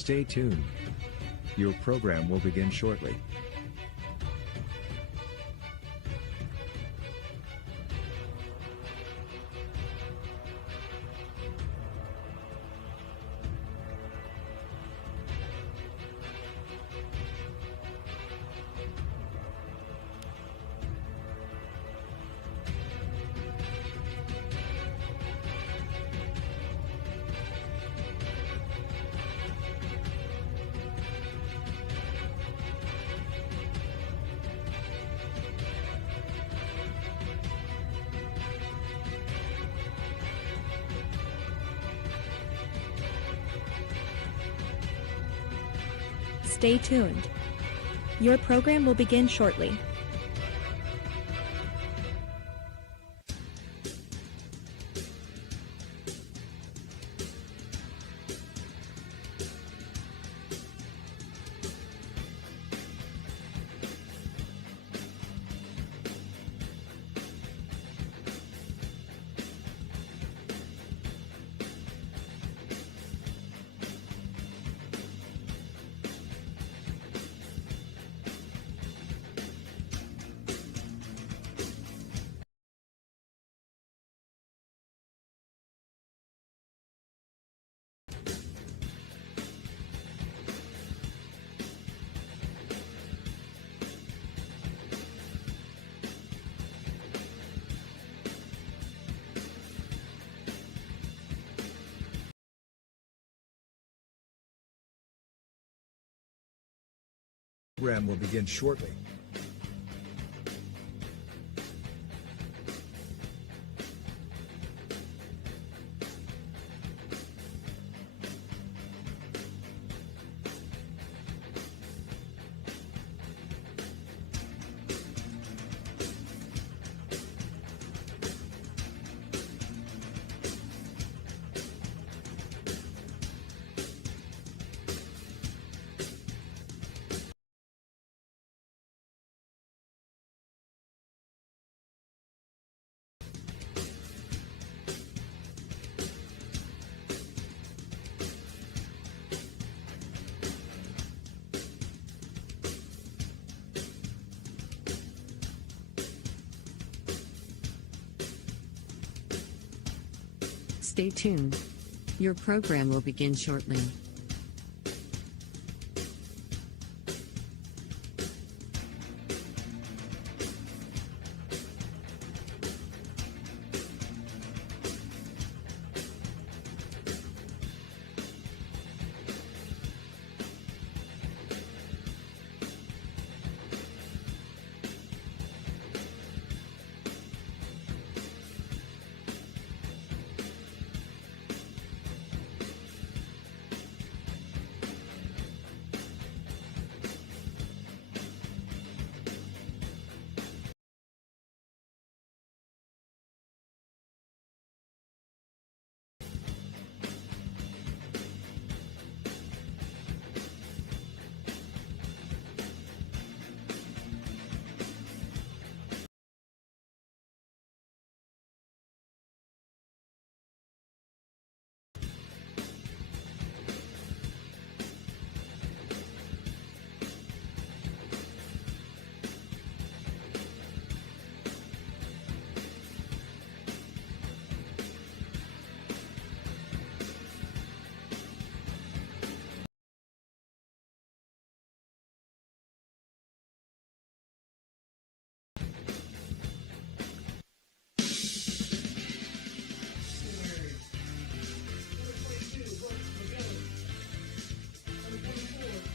Stay tuned. Your program will begin shortly. Stay tuned. Your program will begin shortly. Program will begin shortly. Stay tuned. Your program will begin shortly.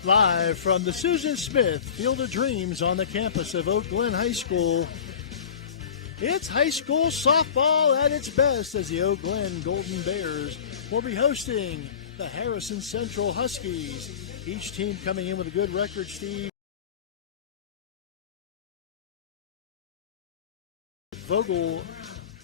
Live from the Susan Smith Field of Dreams on the campus of Oak Glen High School, it's high school softball at its best as the Oak Glen Golden Bears will be hosting the Harrison Central Huskies. Each team coming in with a good record, Steve. Vogel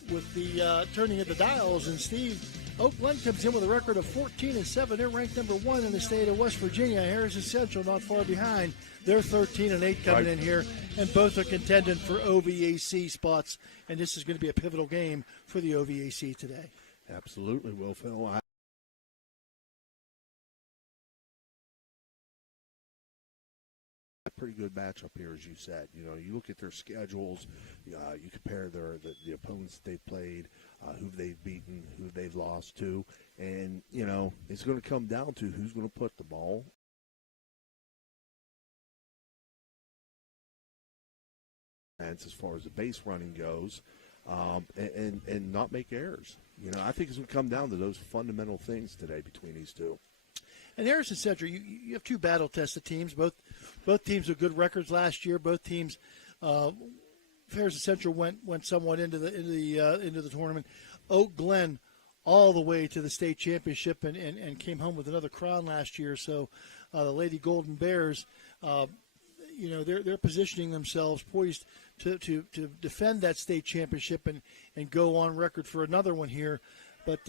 with the turning of the dials, and Steve, Oak Glen comes in with a record of 14-7. They're ranked number 1 in the state of West Virginia. Harrison Central not far behind. They're 13-8 coming in here, and both are contending for OVAC spots. And this is going to be a pivotal game for the OVAC today. Absolutely, Will Phil. pretty good matchup here, as you said. You know, you look at their schedules, you compare the opponents they've played, who they've beaten, who they've lost to, and, you know, it's going to come down to who's going to put the ball as far as the base running goes, and not make errors. You know, I think it's going to come down to those fundamental things today between these two. And Harrison Central, you have two battle-tested teams. Both teams with good records last year. Both teams, Harrison Central went somewhat into the tournament. Oak Glen all the way to the state championship and came home with another crown last year. So the Lady Golden Bears, you know, they're positioning themselves poised to defend that state championship and go on record for another one here. But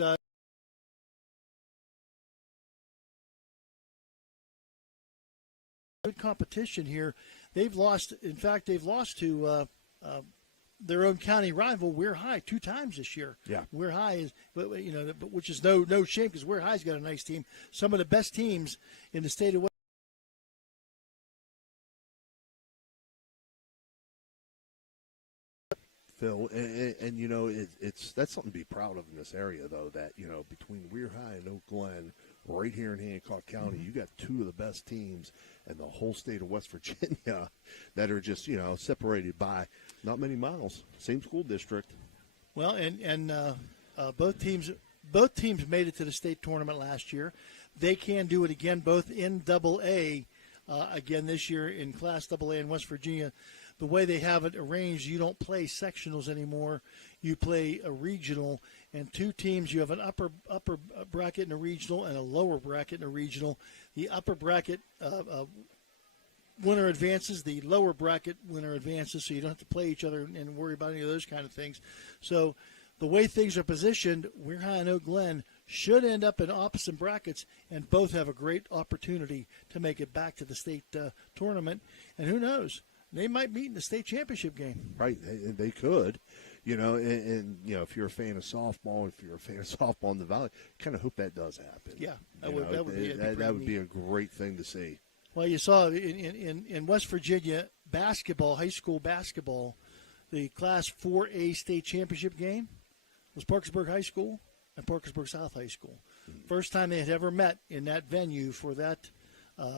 good competition here. They've lost. In fact, they've lost to their own county rival, Weir High, 2 times this year. Yeah, Weir High is, but you know, which is no shame because Weir High's got a nice team. Some of the best teams in the state of West. Phil, and you know, that's something to be proud of in this area, though. That, you know, between Weir High and Oak Glen, right here in Hancock County, you got 2 of the best teams in the whole state of West Virginia that are just, you know, separated by not many miles. Same school district. Well, and both teams made it to the state tournament last year. They can do it again, both in Double A again this year in Class Double A in West Virginia. The way they have it arranged, you don't play sectionals anymore. You play a regional, and 2 teams. You have an upper bracket in a regional and a lower bracket in a regional. The upper bracket winner advances. The lower bracket winner advances, so you don't have to play each other and worry about any of those kind of things. So the way things are positioned, Weir High and Oak Glen should end up in opposite brackets, and both have a great opportunity to make it back to the state tournament. And who knows? They might meet in the state championship game. Right, they could, you know, and you know, if you're a fan of softball, if you're a fan of softball in the Valley, kind of hope that does happen. Yeah, that would be a great thing to see. Well, you saw in West Virginia basketball, high school basketball, the Class 4A state championship game was Parkersburg High School and Parkersburg South High School. Mm-hmm. First time they had ever met in that venue for that.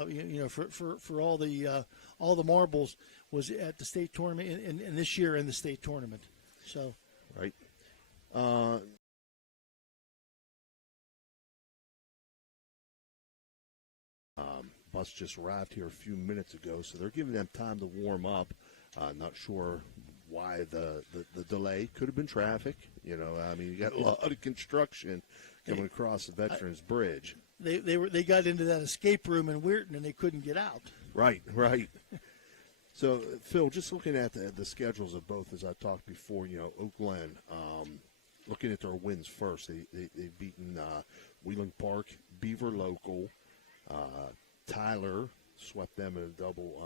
You know, for all the marbles was at the state tournament, and this year in the state tournament. So, right. Bus just arrived here a few minutes ago, so they're giving them time to warm up. Not sure why the delay. Could have been traffic. You know, I mean, you got a lot of construction coming across the Veterans Bridge. They got into that escape room in Weirton and they couldn't get out. Right. So, Phil, just looking at the schedules of both, as I talked before, you know, Oak Glen, looking at their wins first, they've beaten Wheeling Park, Beaver Local, Tyler swept them in a double,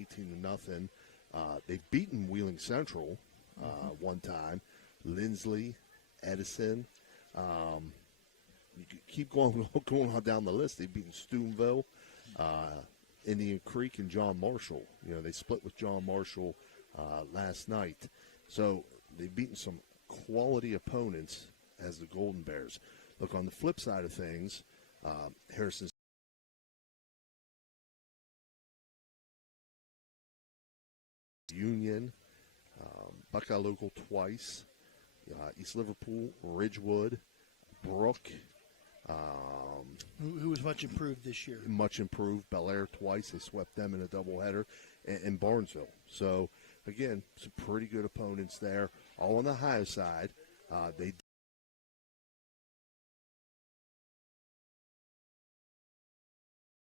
18-0. They've beaten Wheeling Central one time, Lindsley, Edison. You keep going on down the list. They've beaten Steubenville, Indian Creek, and John Marshall. You know, they split with John Marshall last night. So they've beaten some quality opponents as the Golden Bears. Look, on the flip side of things, Harrison Union, Buckeye Local twice, East Liverpool, Ridgewood, Brook. Who was much improved this year. Much improved. Bel Air twice. They swept them in a doubleheader. And Barnesville. So, again, some pretty good opponents there. All on the high side. They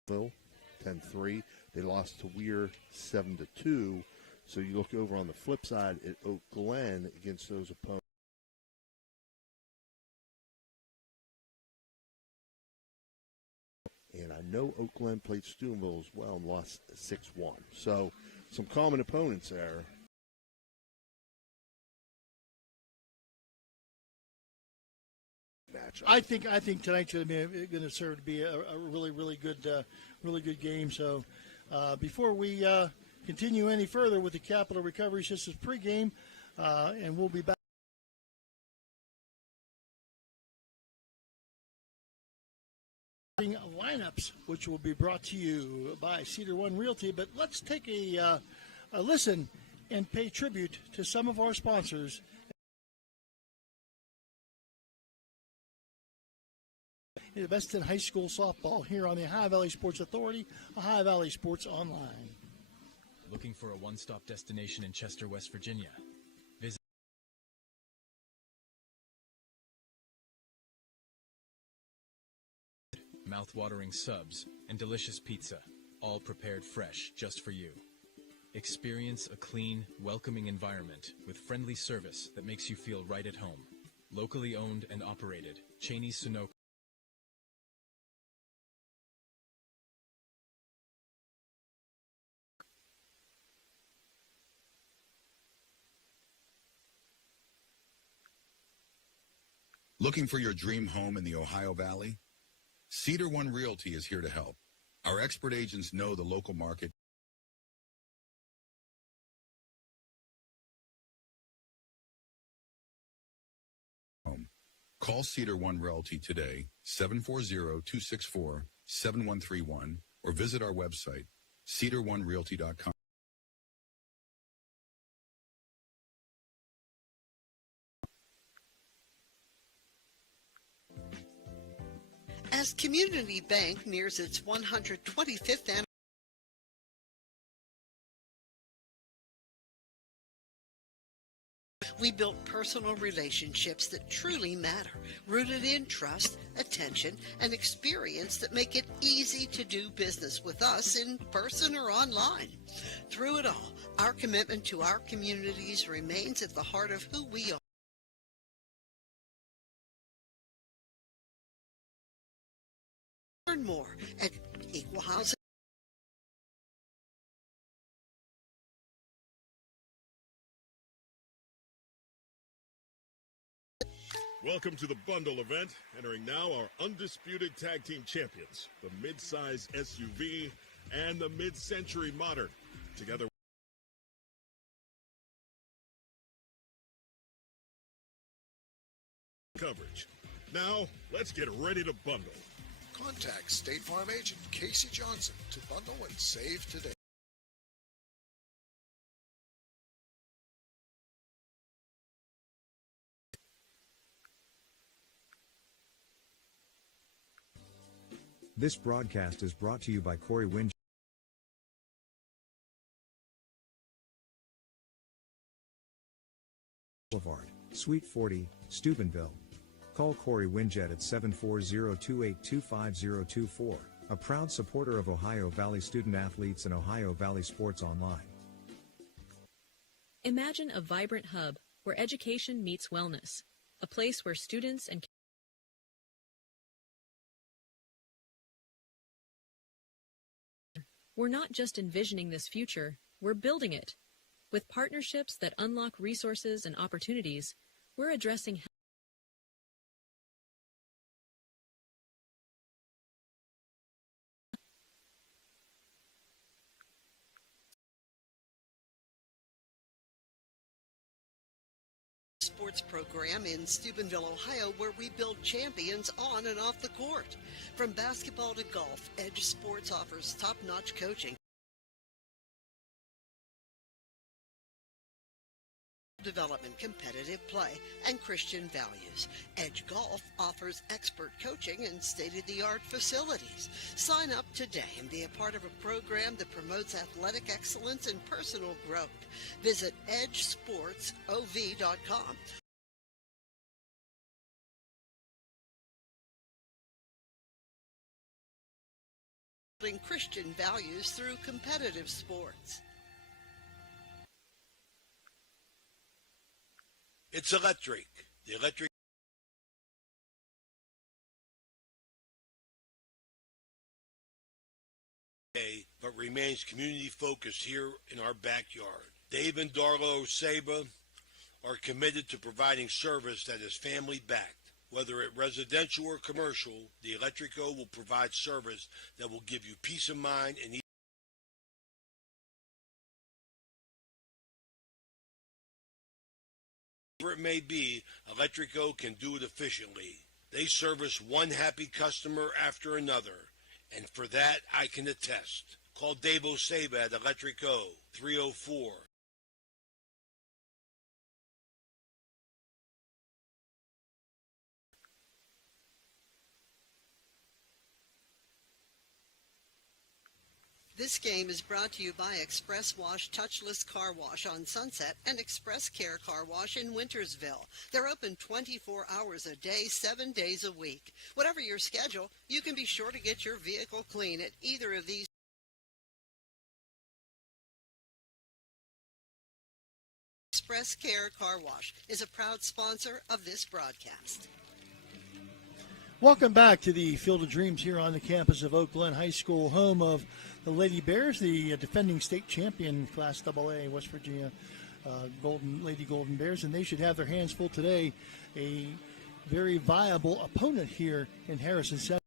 10-3. They lost to Weir 7-2. So you look over on the flip side at Oak Glen against those opponents. And I know Oak Glen played Steubenville as well and lost 6-1. So some common opponents there. Matchup. I think tonight's going to serve to be a really good game. So Before we continue any further with the Capital Recovery Systems pregame, and we'll be back. Lineups, which will be brought to you by Cedar One Realty. But let's take a listen and pay tribute to some of our sponsors. The best in high school softball here on the Ohio Valley Sports Authority, Ohio Valley Sports Online. Looking for a one-stop destination in Chester, West Virginia? Visit mouth-watering subs and delicious pizza, all prepared fresh just for you. Experience a clean, welcoming environment with friendly service that makes you feel right at home. Locally owned and operated, Cheney's Sunoco. Looking for your dream home in the Ohio Valley? Cedar One Realty is here to help. Our expert agents know the local market. Call Cedar One Realty today, 740-264-7131, or visit our website, cedaronerealty.com. As Community Bank nears its 125th anniversary, we built personal relationships that truly matter, rooted in trust, attention, and experience that make it easy to do business with us in person or online. Through it all, our commitment to our communities remains at the heart of who we are. Learn more at Equal Housing. Welcome to the bundle event. Entering now our undisputed tag team champions, the mid-size SUV and the mid-century modern. Together coverage. Now, let's get ready to bundle. Contact State Farm agent Casey Johnson to bundle and save today. This broadcast is brought to you by Corey Winge Boulevard, Suite 40, Steubenville. Call Corey Winjet at 740-282-5024, a proud supporter of Ohio Valley student athletes and Ohio Valley Sports Online. Imagine a vibrant hub where education meets wellness, a place where students and we're not just envisioning this future, we're building it. With partnerships that unlock resources and opportunities, we're addressing sports program in Steubenville, Ohio, where we build champions on and off the court. From basketball to golf, Edge Sports offers top-notch coaching, development, competitive play, and Christian values. Edge Golf offers expert coaching and state-of-the-art facilities. Sign up today and be a part of a program that promotes athletic excellence and personal growth. Visit edgesportsov.com. Building Christian values through competitive sports. It's electric. The electric but remains community focused here in our backyard. Dave and Darlo Saba are committed to providing service that is family backed. Whether it residential or commercial, the Electrico will provide service that will give you peace of mind and Whatever it may be, Electrico can do it efficiently. They service one happy customer after another, and for that I can attest. Call Dave Oseba at Electrico, 304. This game is brought to you by Express Wash Touchless Car Wash on Sunset and Express Care Car Wash in Wintersville. They're open 24 hours a day, 7 days a week. Whatever your schedule, you can be sure to get your vehicle clean at either of these. Express Care Car Wash is a proud sponsor of this broadcast. Welcome back to the Field of Dreams here on the campus of Oak Glen High School, home of the Lady Bears, the defending state champion, Class AA, West Virginia Lady Golden Bears, and they should have their hands full today. A very viable opponent here in Harrison Central.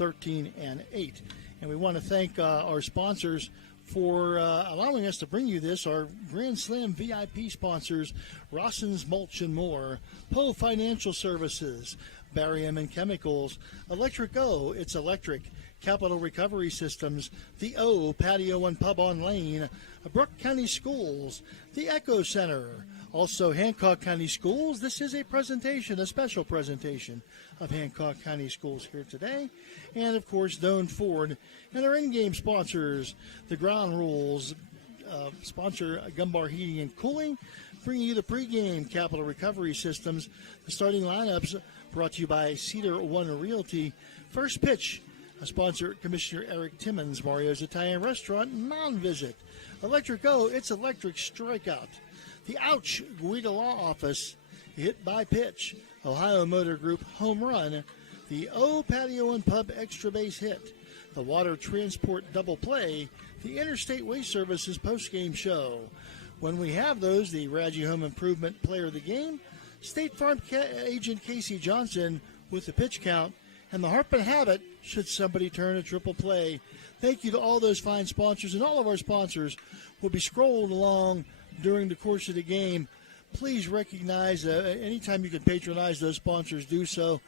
13-8, and we want to thank our sponsors for allowing us to bring you this. Our Grand Slam VIP sponsors: Rosson's Mulch and More, Poe Financial Services, Barry M. Chemicals, Electric O, it's electric, Capital Recovery Systems, the O Patio and Pub on Lane, Brooke County Schools, the Echo Center, also Hancock County Schools. This is a presentation, a special presentation of Hancock County Schools here today. And, of course, Doane Ford. And our in-game sponsors, the Ground Rules, sponsor Gumbar Heating and Cooling, bringing you the pregame, Capital Recovery Systems. The starting lineups brought to you by Cedar One Realty. First Pitch, a sponsor, Commissioner Eric Timmons, Mario's Italian Restaurant, non-visit. Electric O, it's electric strikeout. The Ouch Guida Law Office, Hit by Pitch. Ohio Motor Group, home run. The O Patio and Pub extra base hit. The Water Transport double play. The Interstate Waste Services postgame show. When we have those, the Radji Home Improvement player of the game, State Farm agent Casey Johnson with the pitch count, and the Hartman Habit should somebody turn a triple play. Thank you to all those fine sponsors, and all of our sponsors will be scrolled along during the course of the game. Please recognize, anytime you can patronize those sponsors, do so.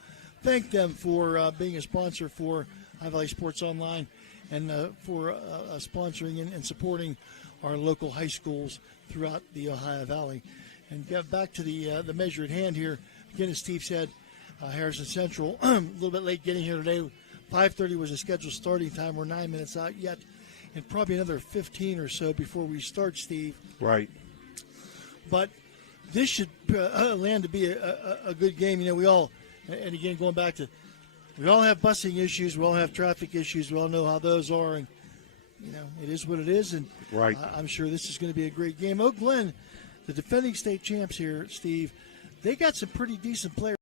Thank them for being a sponsor for High Valley Sports Online, and for sponsoring and supporting our local high schools throughout the Ohio Valley. And get back to the measure at hand here. Again, as Steve said, Harrison Central, a little bit late getting here today. 5:30 was the scheduled starting time. We're 9 minutes out yet, and probably another 15 or so before we start, Steve. Right. But this should land to be a good game. You know, we all, and again, going back to, we all have busing issues. We all have traffic issues. We all know how those are. And, you know, it is what it is. And right. I'm sure this is going to be a great game. Oak Glen, the defending state champs here, Steve, they got some pretty decent players.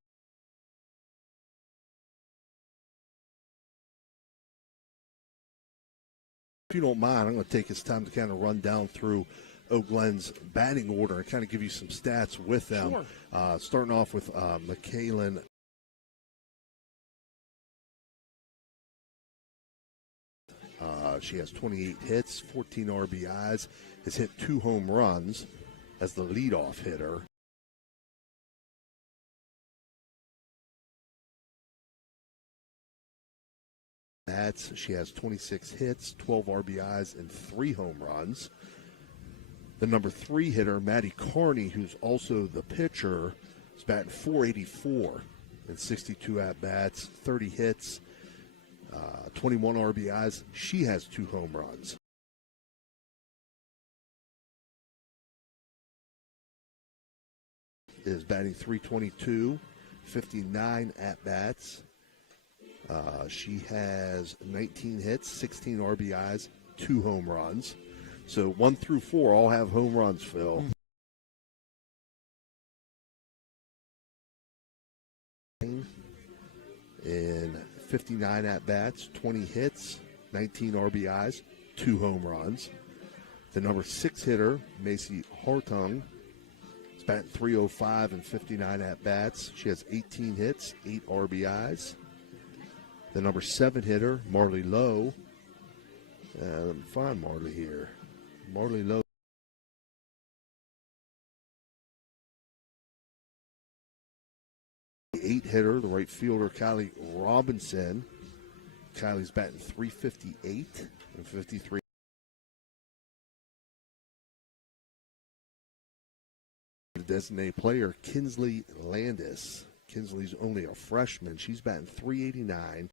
If you don't mind, I'm going to take this time to kind of run down through Oak Glen's batting order and kind of give you some stats with them. Sure. Starting off with McKaylin. She has 28 hits, 14 RBIs, has hit 2 home runs as the leadoff hitter. She has 26 hits, 12 RBIs, and 3 home runs. The number 3 hitter, Maddie Carney, who's also the pitcher, is batting .484 in 62 at-bats, 30 hits, 21 RBIs. She has 2 home runs. Is batting .322, 59 at-bats. She has 19 hits, 16 RBIs, 2 home runs. So 1 through 4 all have home runs, Phil. In 59 at-bats, 20 hits, 19 RBIs, 2 home runs. The number 6 hitter, Macy Hartung, is batting .305 in 59 at-bats. She has 18 hits, 8 RBIs. The number 7 hitter, Marley Lowe, Let me find Marley here. Marley Lowe. The 8-hitter, the right fielder, Kylie Robinson. Kylie's batting .358 and 53. The designated player, Kinsley Landis. Kinsley's only a freshman. She's batting .389.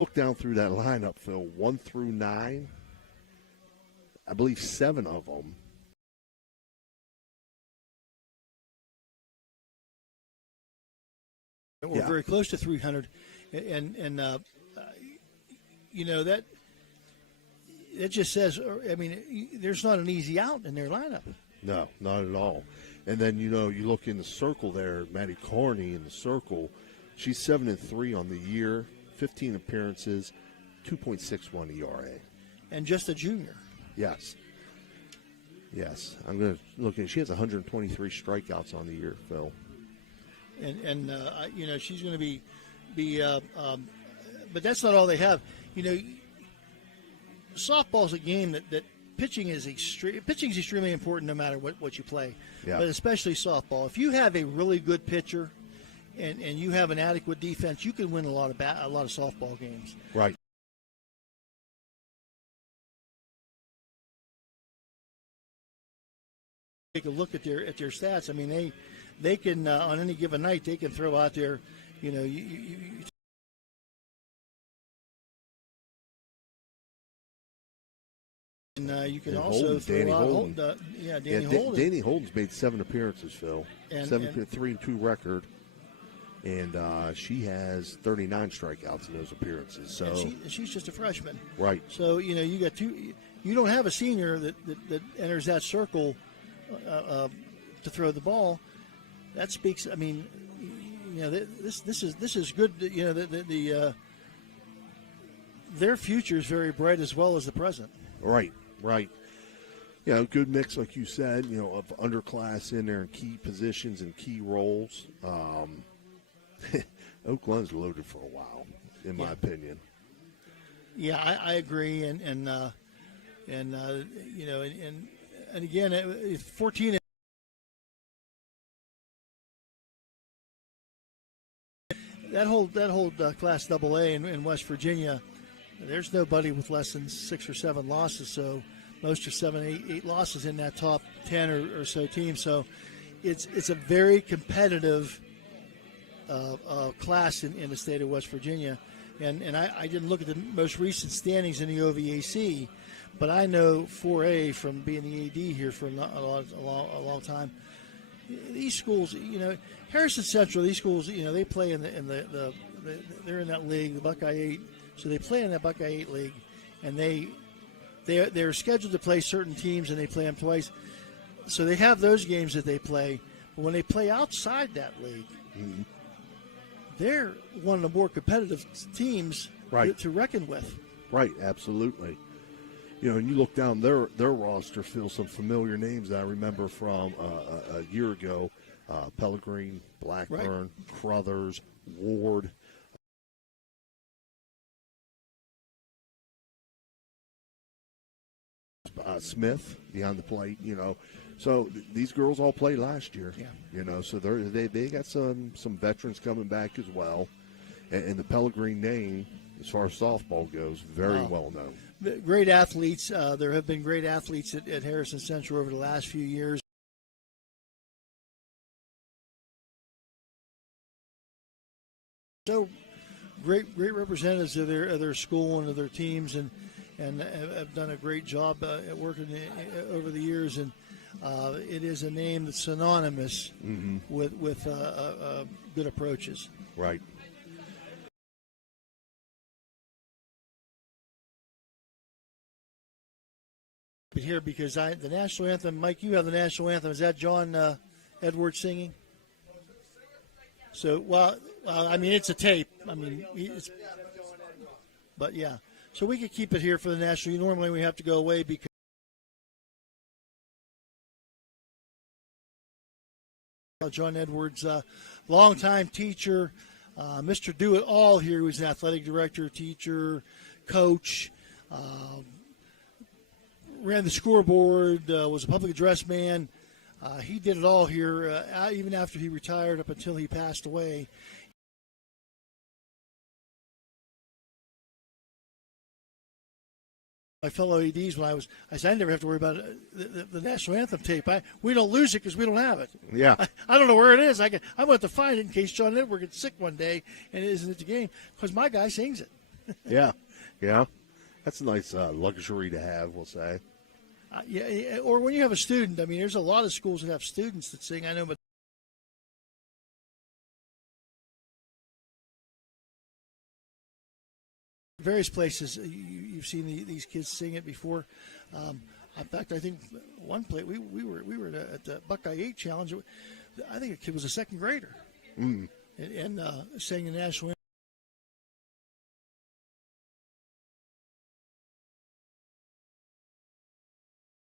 Look down through that lineup, Phil. 1 through 9. I believe 7 of them. We're very close to 300, and you know that just says. I mean, there's not an easy out in their lineup. No, not at all. And then you look in the circle there, Maddie Carney in the circle. She's 7-3 on the year, 15 appearances, 2.61 ERA, and just a junior. Yes. I'm going to look at. She has 123 strikeouts on the year, Phil. And she's going to be but that's not all they have. Softball's a game that pitching is extremely important no matter what you play. Yeah. But especially softball. If you have a really good pitcher and you have an adequate defense, you can win a lot of softball games. Right. Take a look at their stats. I mean, they can on any given night they can throw out there, and you can also throw out Holden. Danny Holden. Danny Holden's made 7 appearances, Phil. 7-3-2 record, and she has 39 strikeouts in those appearances. So she's just a freshman, right? So you got two. You don't have a senior that enters that circle to throw the ball. That speaks. I mean, this is good. Their future is very bright as well as the present. Right. Good mix, like you said. Of underclass in there in key positions and key roles. Oak Glen's loaded for a while, in my opinion. Yeah, I agree, and again, 14. That whole Class AA in West Virginia, there's nobody with less than 6 or 7 losses. So most are 7, 8 losses in that top 10 or so team. So it's a very competitive class in the state of West Virginia. And I didn't look at the most recent standings in the OVAC, but I know 4A from being the AD here for a long time. These schools, Harrison Central, these schools, they play in the they're in that league, the Buckeye 8. So they play in that Buckeye 8 league, and they're scheduled to play certain teams, and they play them twice. So they have those games that they play. But when they play outside that league, mm-hmm. they're one of the more competitive teams to reckon with. Right, absolutely. And you look down their roster, Phil, some familiar names that I remember from a year ago. Pellegrin, Blackburn, Crothers, Ward. Smith behind the plate, So these girls all played last year, So they got some veterans coming back as well. And the Pellegrin name, as far as softball goes, very well known. Great athletes. There have been great athletes at Harrison Central over the last few years. So great representatives of their school and of their teams, and have done a great job at working over the years. And it is a name that's synonymous with good approaches. Right. Here, because the national anthem, Mike, you have the national anthem. Is that John Edwards singing? So, it's a tape. But yeah. So we could keep it here for the national. Normally we have to go away because John Edwards, longtime teacher, Mr. Do-It-All here, who's an athletic director, teacher, coach, ran the scoreboard, was a public address man. He did it all here, even after he retired up until he passed away. My fellow ADs, when I said I never have to worry about the national anthem tape. We don't lose it because we don't have it. Yeah. I don't know where it is. I'm going to have to find it in case John Edward gets sick one day and it isn't at the game because my guy sings it. Yeah. That's a nice luxury to have, we'll say. Yeah, or when you have a student. I mean, there's a lot of schools that have students that sing. I know, but various places you've seen these kids sing it before. In fact, I think one play we were at the Buckeye 8 Challenge. I think a kid was a second grader and sang the national anthem.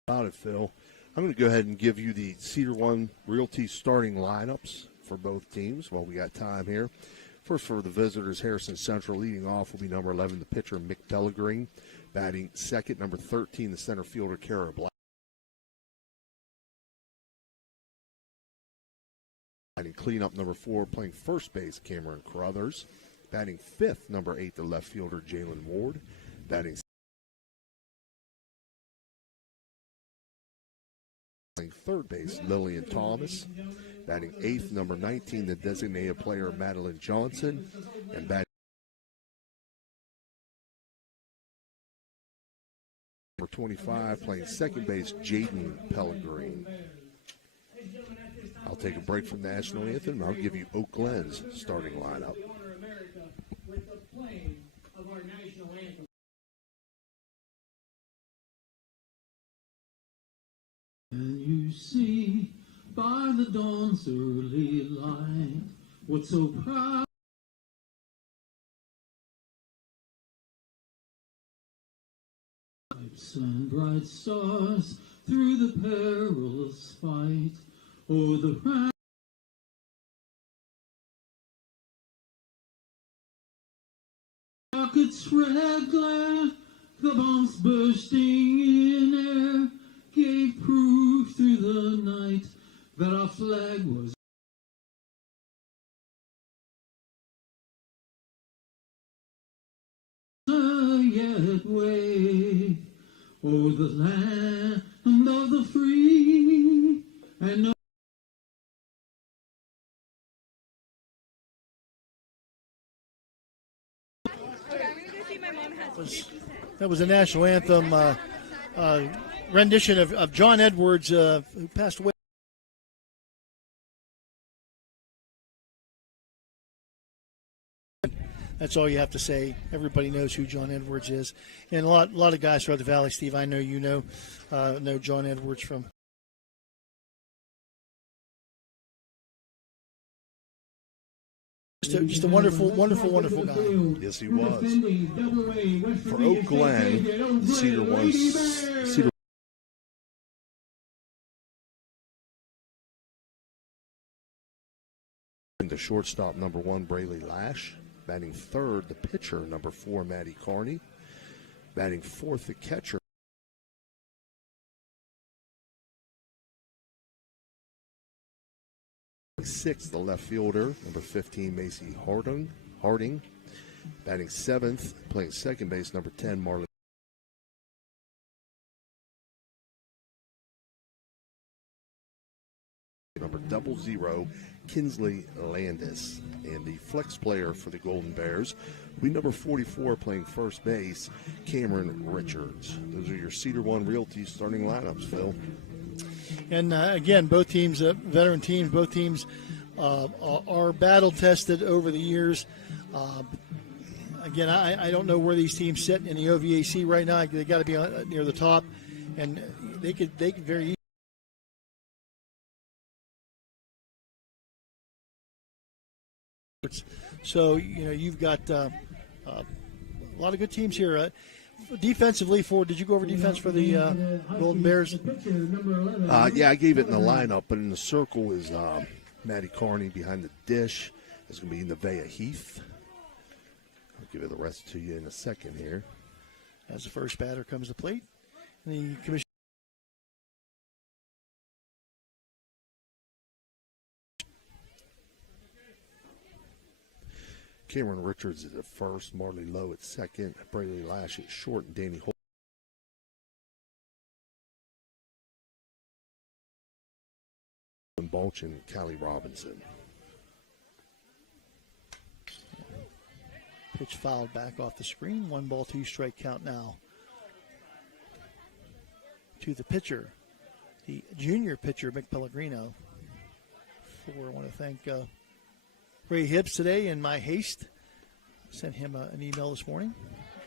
About it, Phil. I'm going to go ahead and give you the Cedar One Realty starting lineups for both teams while we got time here. First for the visitors, Harrison Central leading off will be number 11, the pitcher Mick Pellegrin. Batting second, number 13, the center fielder Kara Black. Batting cleanup, number 4, playing first base, Cameron Carruthers. Batting fifth, number 8, the left fielder Jalen Ward. Batting third base, Lillian Thomas. Batting eighth, number 19, the designated player, Madeline Johnson. And batting number 25, playing second base, Jaden Pellegrin. I'll take a break from the national anthem, and I'll give you Oak Glen's starting lineup. And you see by the dawn's early light what so proud and bright stars through the perilous fight o'er the rockets red glare, the bombs bursting in air gave proof through the night that our flag was yet wave o'er the land of the free and that was a national anthem rendition of John Edwards, who passed away. That's all you have to say. Everybody knows who John Edwards is, and a lot of guys throughout the valley. Steve, I know you know John Edwards from. Just a wonderful guy. Yes, he was. For Oak Glen, Cedar One. The shortstop, number 1, Brayley Lash. Batting third, the pitcher, number 4, Maddie Carney. Batting fourth, the catcher. Sixth, the left fielder, number 15, Macy Harding. Batting seventh, playing second base, number 10, Marley. Number 00, Kinsley Landis. And the flex player for the Golden Bears will be number 44, playing first base, Cameron Richards. Those are your Cedar One Realty starting lineups, Phil. And again, both teams, veteran teams, both teams are battle-tested over the years. Again, I don't know where these teams sit in the OVAC right now. They got to be near the top, and they could very easily. So you've got a lot of good teams here. Defensively, did you go over defense for the Golden Bears? Yeah, I gave it in the lineup, but in the circle is Maddie Carney behind the dish. is going to be Nevaeh Heath. I'll give you the rest to you in a second here. As the first batter comes to plate, the commission. Cameron Richards is at first, Marley Lowe at second, Braley Lash at short, and Danny Holt. Balch and Callie Robinson. Pitch fouled back off the screen. 1 ball, 2 strike count now. To the pitcher, the junior pitcher, Mick Pellegrino. I want to thank Ray Hibbs today in my haste. Sent him an email this morning.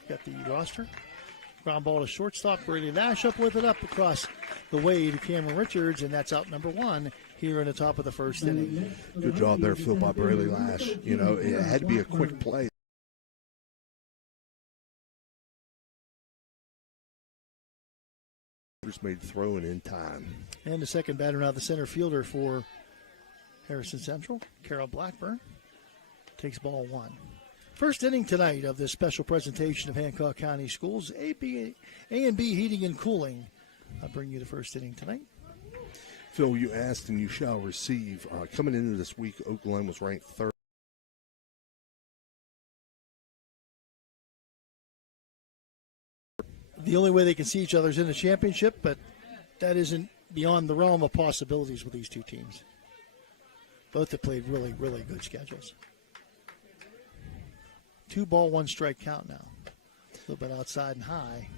Got the roster. Ground ball to shortstop. Brady Lash up with it up across the way to Cameron Richards, and that's out number 1 here in the top of the first inning. Good job there, Phil, by Braley Lash. You know, it had to be a quick play. Made throwing in time. And the second batter now, the center fielder for Harrison Central, Carol Blackburn, takes ball 1. First inning tonight of this special presentation of Hancock County Schools, A&B Heating and Cooling. I'll bring you the first inning tonight. Phil, you asked and you shall receive. Coming into this week, Oak Glen was ranked 3rd. The only way they can see each other is in the championship, but that isn't beyond the realm of possibilities with these two teams. Both have played really, really good schedules. 2 ball, 1 strike count now. A little bit outside and high.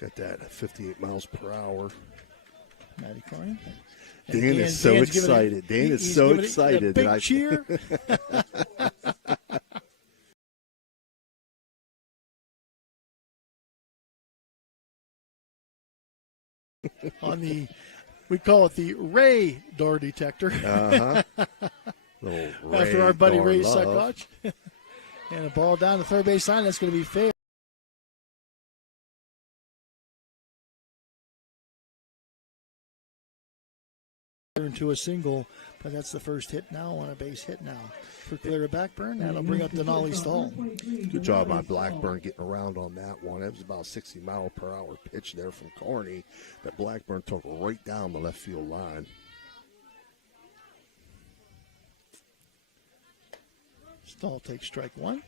Got that at 58 miles per hour. Matty Carney. Dan is so excited. Dan is so excited. Big cheer. On the, we call it the radar detector. After our buddy Ray Suckoch. And a ball down the third base line. That's going to be fair. Into a single, but that's the first hit now on a base hit now for Clara Blackburn. That'll bring up Denali Stahl. Good job by Blackburn getting around on that one. It was about a 60-mile-per-hour pitch there from Carney that Blackburn took right down the left field line. Stahl takes strike 1.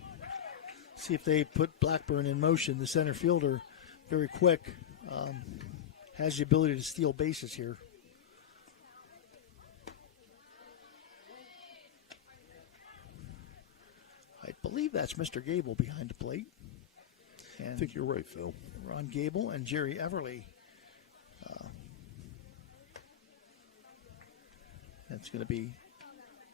See if they put Blackburn in motion. The center fielder, very quick, has the ability to steal bases here. I believe that's Mr. Gable behind the plate. And I think you're right, Phil. Ron Gable and Jerry Everly. That's going to be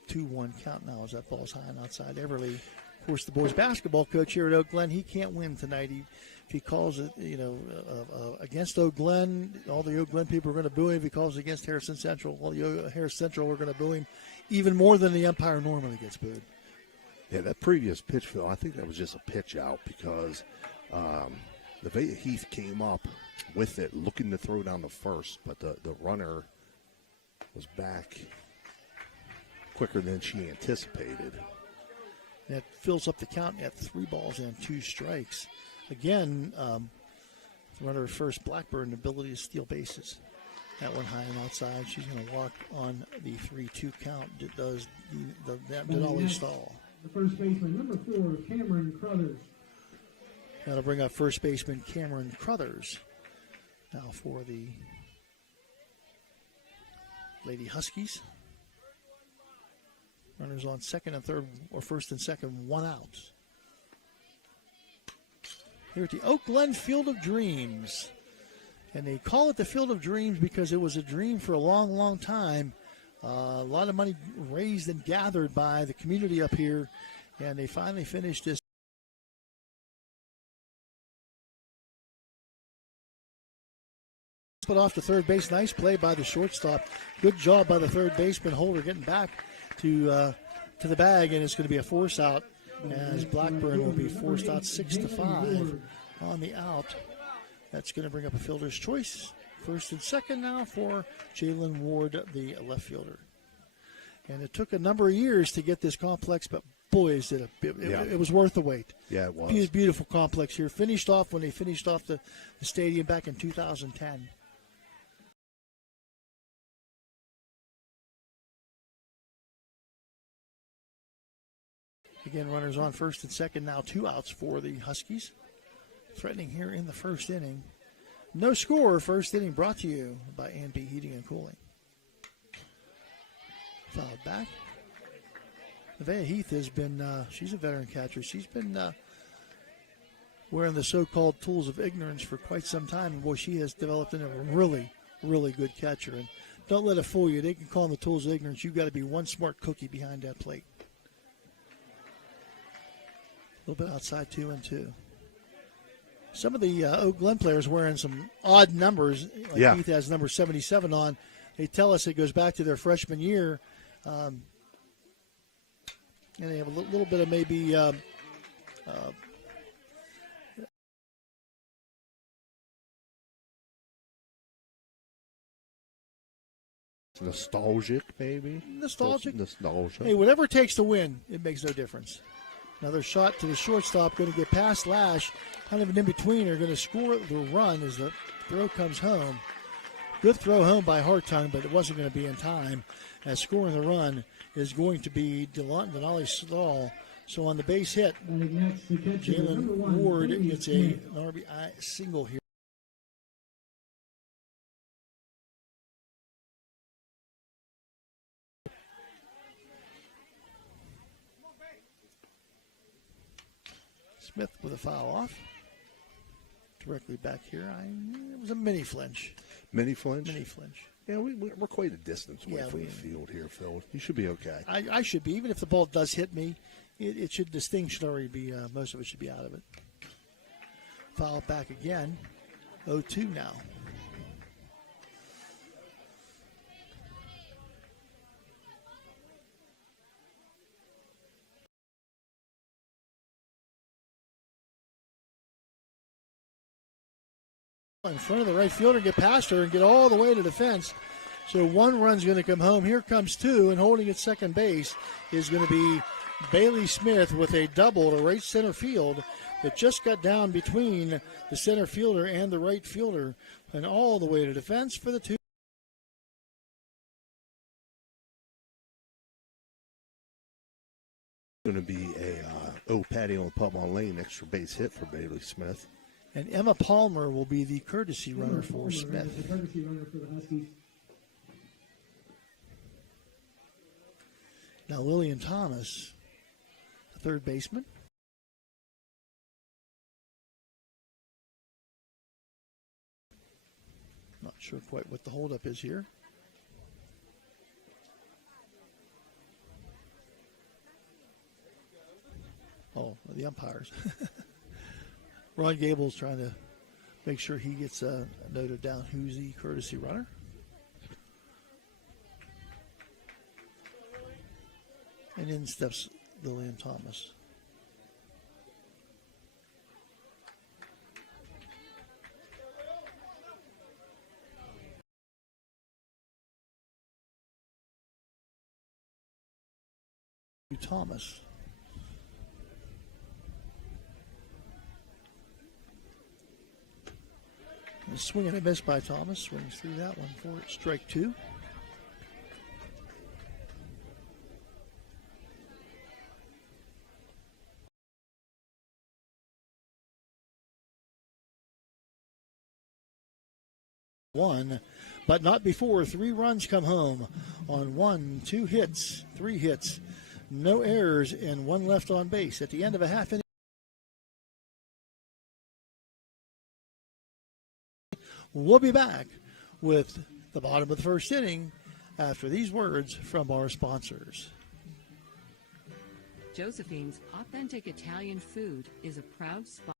2-1 count now as that ball's high and outside. Everly, of course, the boys basketball coach here at Oak Glen, he can't win tonight. If he calls it, against Oak Glen, all the Oak Glen people are going to boo him. If he calls it against Harrison Central, all the Harrison Central are going to boo him even more than the umpire normally gets booed. Yeah, that previous pitch, Phil, I think that was just a pitch out because Nevaeh Heath came up with it looking to throw down the first, but the runner was back quicker than she anticipated. That fills up the count at 3 balls and 2 strikes. Again, the runner at first, Blackburn, ability to steal bases. That one high and outside. She's going to walk on the 3-2 count. It does the Denali Stahl. The first baseman, number 4, Cameron Crothers. That'll bring up first baseman Cameron Crothers. Now for the Lady Huskies. Runners on second and third, or first and second, 1 out. Here at the Oak Glen Field of Dreams. And they call it the Field of Dreams because it was a dream for a long, long time. A lot of money raised and gathered by the community up here, and they finally finished this. Put off to third base. Nice play by the shortstop. Good job by the third baseman Holder getting back to the bag, and it's going to be a force out as Blackburn will be forced out 6-5 on the out. That's going to bring up a fielder's choice. First and second now for Jalen Ward, the left fielder. And it took a number of years to get this complex, but boy, it was worth the wait. Yeah, it was. Beautiful complex here. Finished off when they finished off the stadium back in 2010. Again, runners on first and second, now 2 outs for the Huskies. Threatening here in the first inning. No score, first inning brought to you by A&B Heating and Cooling. Fouled back. Nevaeh Heath has been, she's a veteran catcher. She's been wearing the so-called tools of ignorance for quite some time. And boy, she has developed into a really, really good catcher. And don't let it fool you. They can call them the tools of ignorance. You've got to be one smart cookie behind that plate. A little bit outside 2-2. Some of the Oak Glen players wearing some odd numbers. Like Heath has number 77 on. They tell us it goes back to their freshman year. And they have a little bit of maybe nostalgic, maybe? Nostalgic. Nostalgia. Hey, whatever it takes to win, it makes no difference. Another shot to the shortstop, going to get past Lash, kind of an in-betweener, going to score the run as the throw comes home. Good throw home by Hartung, but it wasn't going to be in time, as scoring the run is going to be Denali Stahl. So on the base hit, Jalen Ward gets an RBI single here. Smith with a foul off. Directly back here. It was a mini flinch. Mini flinch? Mini flinch. Yeah, we're quite a distance away from the field here, Phil. You should be okay. I should be. Even if the ball does hit me, this thing should already be, most of it should be out of it. Foul back again. 0-2 now. In front of the right fielder, get past her and get all the way to the fence. So one run's going to come home. Here comes two, and holding at second base is going to be Bailey Smith with a double to right center field that just got down between the center fielder and the right fielder and all the way to the fence for the two. Going to be a patio on Pub on Lane extra base hit for Bailey Smith. And Emma Palmer will be the courtesy runner for Smith. The courtesy runner for the Huskies. Now Lillian Thomas, the third baseman. Not sure quite what the holdup is here. Oh, the umpires. Ron Gable's trying to make sure he gets noted down who's the courtesy runner. And in steps Lillian Thomas. Thomas. A swing and a miss by Thomas. Swings through that one for strike two. One, but not before 3 runs come home on 1, 2 hits, 3 hits, no errors, and 1 left on base at the end of a half inning. We'll be back with the bottom of the first inning after these words from our sponsors. Josephine's authentic Italian food is a proud sponsor.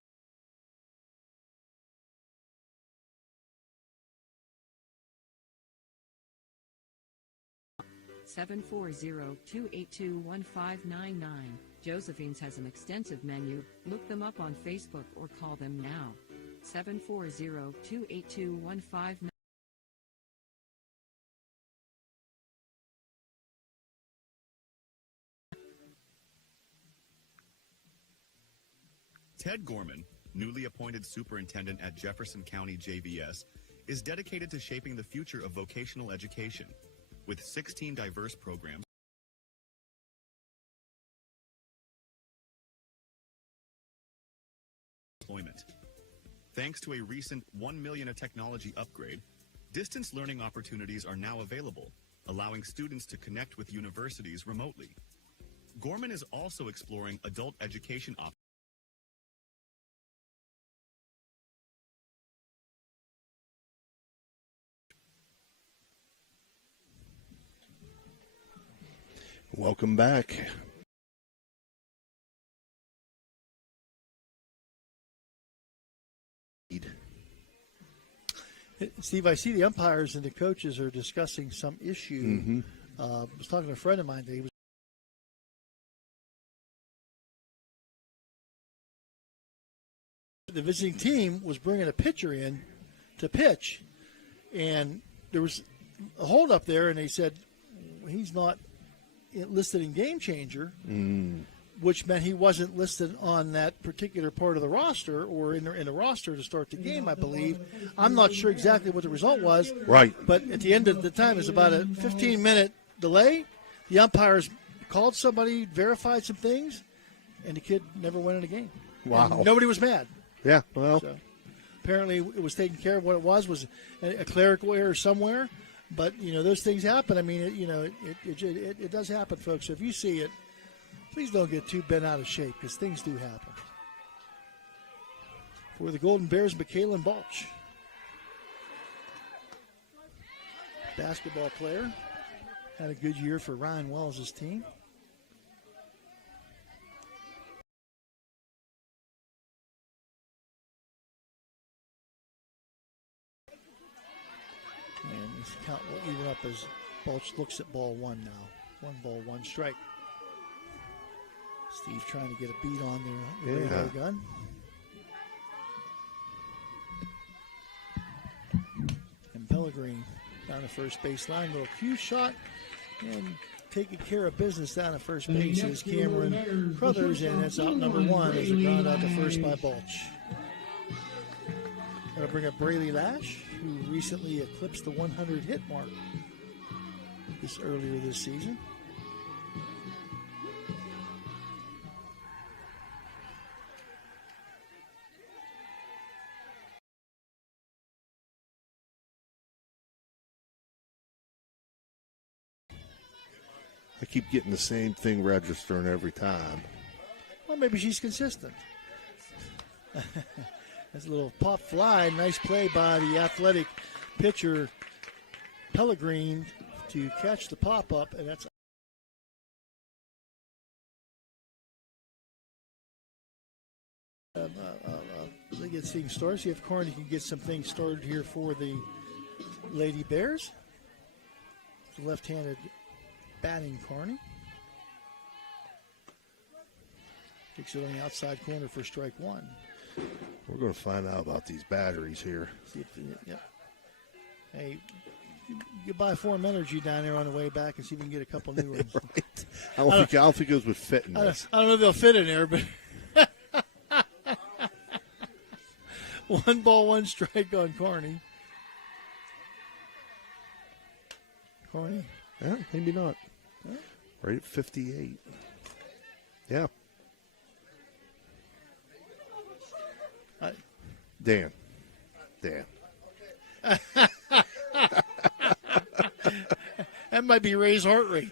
740-282-1599. Josephine's has an extensive menu. Look them up on Facebook or call them now. 740-282-1599. Ted Gorman, newly appointed superintendent at Jefferson County JVS, is dedicated to shaping the future of vocational education. With 16 diverse programs, employment. Thanks to a recent $1 million technology upgrade, distance learning opportunities are now available, allowing students to connect with universities remotely. Gorman is also exploring adult education options. Welcome back. Steve, I see the umpires and the coaches are discussing some issue. I was talking to a friend of mine that he was. The visiting team was bringing a pitcher in to pitch, and there was a holdup there, and they said he's not listed in Game Changer, which meant he wasn't listed on that particular part of the roster or in the roster to start the game, I believe. I'm not sure exactly what the result was. Right. But at the end of the time, it was about a 15-minute delay. The umpires called somebody, verified some things, and the kid never went in the game. Wow. And nobody was mad. Yeah, well. So, apparently it was taken care of. What it was a clerical error somewhere. But, those things happen. I mean, it does happen, folks. So if you see it, please don't get too bent out of shape because things do happen. For the Golden Bears, Michaela Balch. Basketball player. Had a good year for Ryan Wells' team. And this count will even up as Balch looks at ball one now. 1 ball, 1 strike. Steve trying to get a beat on the radar gun. And Pellegrini down the first baseline. Little cue shot. And taking care of business down at first base is Cameron Crothers. And that's out number 1 as a ground out to first by Balch. Going to bring up Braley Lash, who recently eclipsed the 100 hit mark earlier this season. I keep getting the same thing registering every time. Well, maybe she's consistent. That's a little pop fly. Nice play by the athletic pitcher, Pellegrini, to catch the pop-up, and that's they get things started. See if Carney can get some things started here for the Lady Bears. The left-handed batting Carney. Takes it on the outside corner for strike 1. We're going to find out about these batteries here. See if, yep. Hey, you buy Form Energy down there on the way back and see if we can get a couple new ones. Right. I don't think those would fit in this. I don't know if they'll fit in there, but 1 ball, 1 strike on Carney. Carney? Yeah, maybe not. Huh? Right at 58. Yeah. Dan. That might be Ray's heart rate.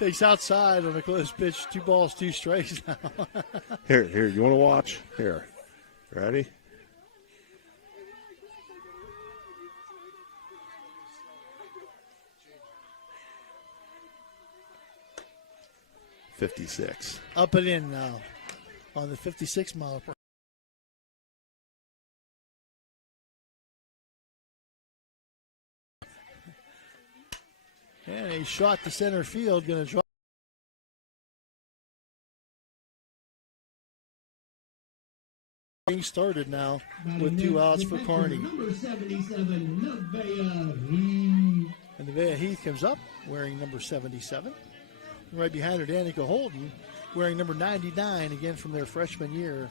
Takes outside on a close pitch. 2 balls, 2 strikes now. Here. You want to watch? Here. Ready? .56. Up and in now on the 56 mile per hour. And a shot to center field, going to drop. Being started now with 2 outs for Carney. Number 77, Nevaeh Heath. And Nevaeh Heath comes up wearing number 77. Right behind her, Danica Holden, wearing number 99, again from their freshman year.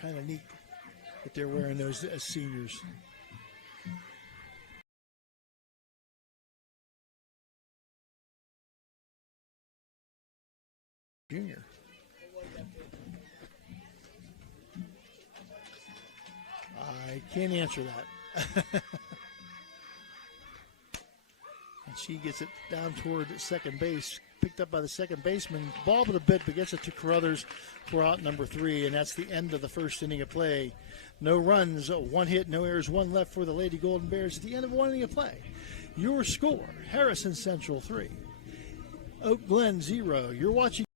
Kind of neat that they're wearing those as seniors. Junior. I can't answer that. And she gets it down toward second base, picked up by the second baseman, bobbled a bit, but gets it to Carruthers for out number 3, and that's the end of the first inning of play. No runs, 1 hit, no errors, 1 left for the Lady Golden Bears at the end of 1 inning of play. Your score, Harrison Central 3, Oak Glen 0. You're watching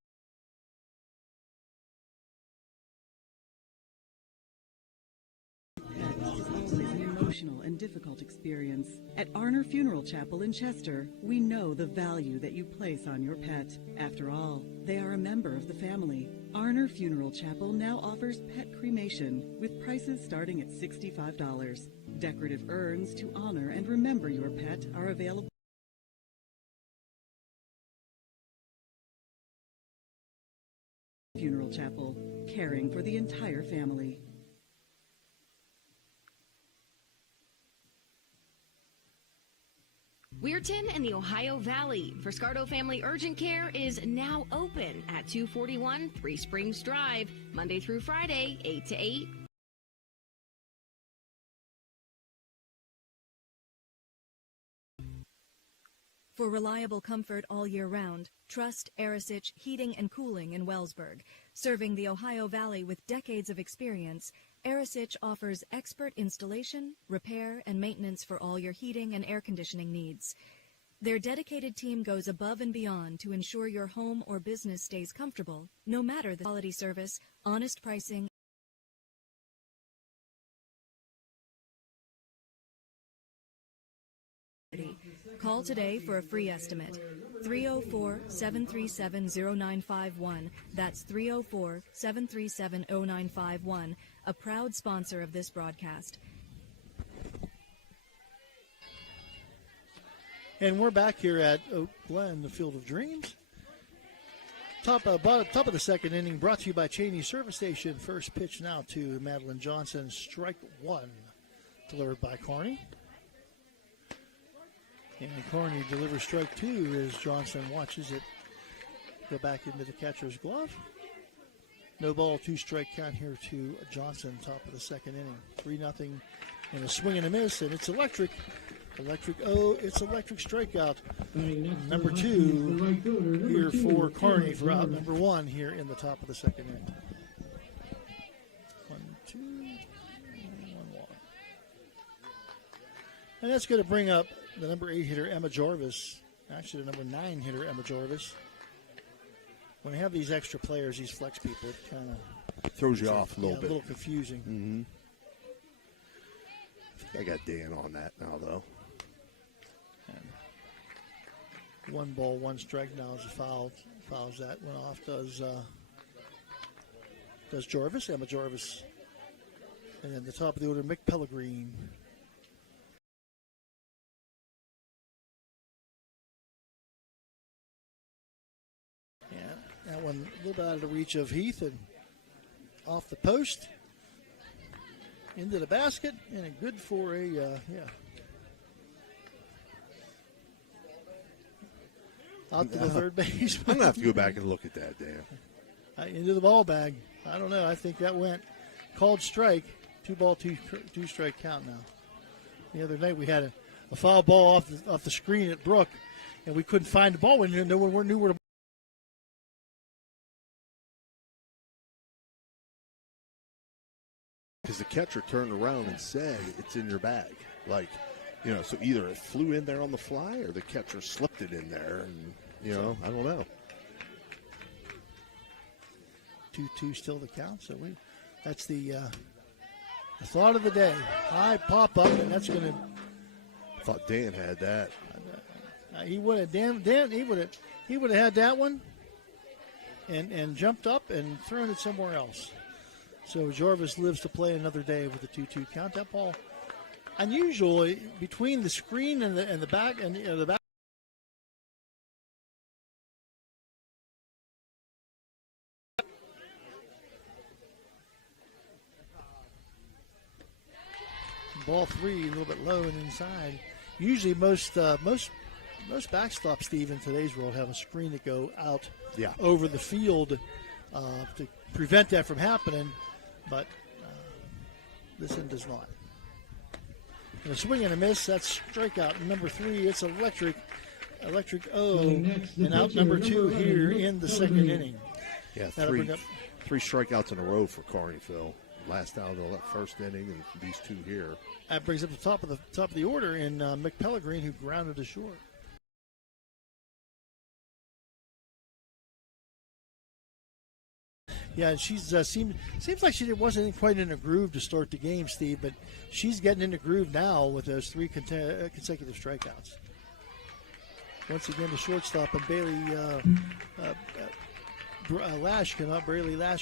and difficult experience. At Arner Funeral Chapel in Chester, we know the value that you place on your pet. After all, they are a member of the family. Arner Funeral Chapel now offers pet cremation with prices starting at $65. Decorative urns to honor and remember your pet are available. Funeral Chapel, caring for the entire family. Weirton in the Ohio Valley for Scardo Family Urgent Care is now open at 241 Three Springs Drive, Monday through Friday, 8 to 8. For reliable comfort all year round, trust Arisich Heating and Cooling in Wellsburg. Serving the Ohio Valley with decades of experience, Arisich offers expert installation, repair, and maintenance for all your heating and air conditioning needs. Their dedicated team goes above and beyond to ensure your home or business stays comfortable, no matter the quality service, honest pricing. Call today for a free estimate. 304-737-0951. That's 304-737-0951. A proud sponsor of this broadcast. And we're back here at Oak Glen, the Field of Dreams. Top of the second inning, brought to you by Cheney Service Station. First pitch now to Madeline Johnson. Strike 1, delivered by Carney. And Carney delivers strike 2 as Johnson watches it go back into the catcher's glove. No ball, 2-strike count here to Johnson, top of the second inning. 3-0 and a swing and a miss, and it's electric. It's electric strikeout. Number 2 here for Carney for out number 1 here in the top of the second inning. 1-2, 1-1. And that's going to bring up the number 8 hitter, Emma Jarvis. Actually, the number 9 hitter, Emma Jarvis. When you have these extra players, these flex people, it kind of throws you off a little bit. A little confusing. Mm-hmm. I think I got Dan on that now, though. And 1 ball, 1 strike now is a foul. Fouls that one off. Does Jarvis, Emma Jarvis. And then the top of the order, Mick Pellegrin. That one a little bit out of the reach of Heath and off the post into the basket, and good for a out to the third base. I'm gonna have to go back and look at that, Dan. Into the ball bag. I don't know. I think that went called strike. 2-ball, 2-strike count now. The other night we had a foul ball off the screen at Brook, and we couldn't find the ball. No one knew where the because the catcher turned around and said it's in your bag. Like, so either it flew in there on the fly or the catcher slipped it in there. And, I don't know. 2-2 still the count. So that's the thought of the day. High pop up, and that's going to. I thought Dan had that. He would have. Dan. He would have had that one, and jumped up and thrown it somewhere else. So Jarvis lives to play another day with the 2-2 count. That ball, unusually between the screen and the back and the back. ball 3, a little bit low and inside. Usually most backstops, Steve, in today's world have a screen that go out over the field to prevent that from happening, but this one does not. And a swing and a miss, that's strikeout number 3. It's electric O, and out number 2 here in the second inning. Yeah, That'll bring up 3 strikeouts in a row for Carney, Phil. Last out of the first inning, and these 2 here. That brings up the top of the order in Mick Pellegrin, who grounded to short. Yeah, and she's seems like she wasn't quite in a groove to start the game, Steve, but she's getting in the groove now with those 3 consecutive strikeouts. Once again, the shortstop and Braley Lash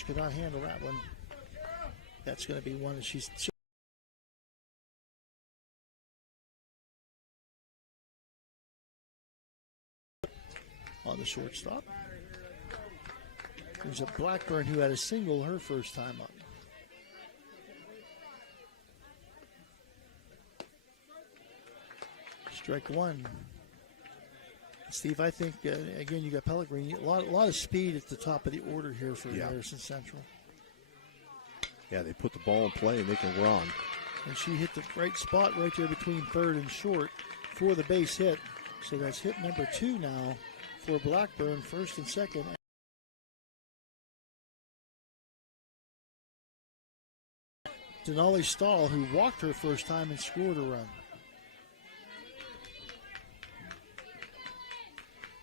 cannot handle that one. That's going to be one that she's. On the shortstop. There's a Blackburn who had a single her first time up. Strike 1. Steve, I think, again, you got Pellegrini. A lot of speed at the top of the order here for Harrison Central. Yeah, they put the ball in play and they can run. And she hit the right spot right there between third and short for the base hit. So that's hit number 2 now for Blackburn, first and second. Denali Stahl, who walked her first time and scored a run.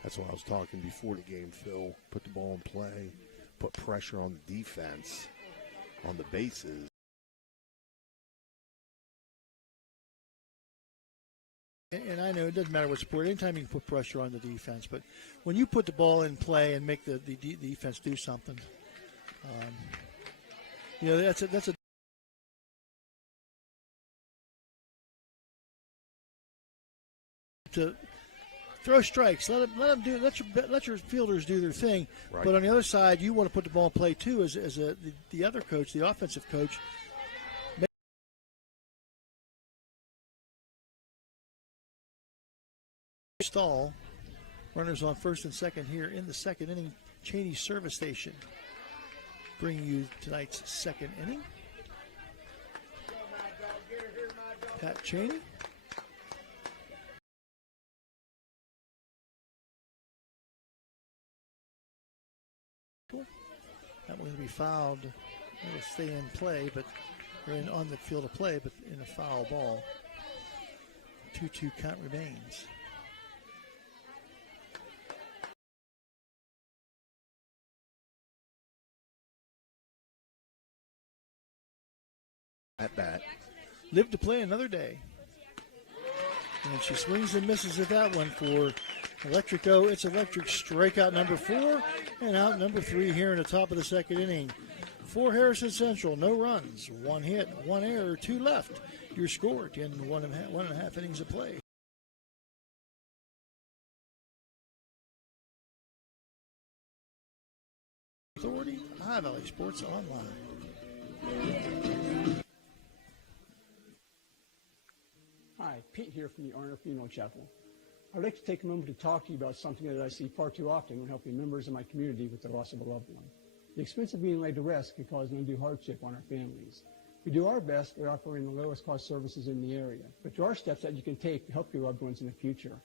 That's what I was talking before the game, Phil. Put the ball in play, put pressure on the defense, on the bases. And I know it doesn't matter what sport. Anytime you can put pressure on the defense, but when you put the ball in play and make the defense do something, that's a to throw strikes. Let your fielders do their thing. Right. But on the other side, you want to put the ball in play too, as the other coach, the offensive coach. Stall, runners on first and second here in the second inning. Cheney Service Station, bringing you tonight's second inning. Pat Cheney. That one's going to be fouled. It'll stay in play, but on the field of play, but in a foul ball. 2-2 count remains. At bat. Live to play another day. And she swings and misses at that one for Electric O. It's electric. Strikeout number 4 and out number 3 here in the top of the second inning. For Harrison Central, no runs, 1 hit, 1 error, 2 left. Your score at the end of 1.5 innings of play. Authority, Ohio Valley Sports Online. Hi, Pete here from the Arner Funeral Chapel. I'd like to take a moment to talk to you about something that I see far too often when helping members of my community with the loss of a loved one. The expense of being laid to rest can cause an undue hardship on our families. We do our best at offering the lowest cost services in the area, but there are steps that you can take to help your loved ones in the future.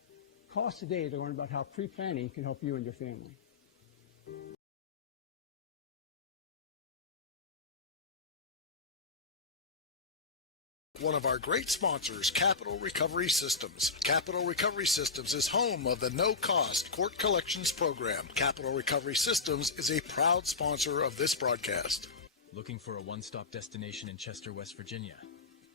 Call us today to learn about how pre-planning can help you and your family. One of our great sponsors, Capital Recovery Systems. Capital Recovery Systems is home of the no-cost court collections program. Capital Recovery Systems is a proud sponsor of this broadcast. Looking for a one-stop destination in Chester, West Virginia?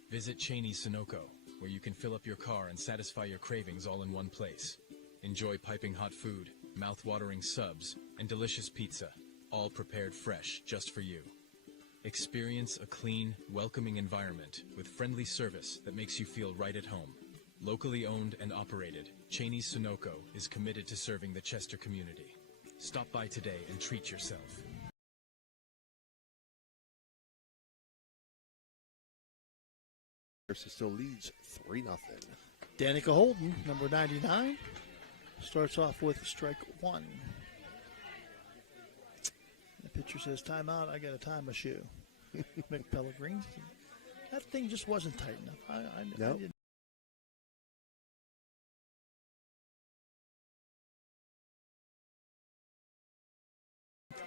Visit Cheney's Sunoco, where you can fill up your car and satisfy your cravings all in one place. Enjoy piping hot food, mouth-watering subs, and delicious pizza, all prepared fresh just for you. Experience a clean, welcoming environment with friendly service that makes you feel right at home. Locally owned and operated, Cheney's Sunoco is committed to serving the Chester community. Stop by today and treat yourself. Harrison still leads 3-0. Danica Holden, number 99, starts off with strike one. The pitcher says, timeout, I got to tie my shoe. Mick Pellegrini. That thing just wasn't tight enough. I didn't.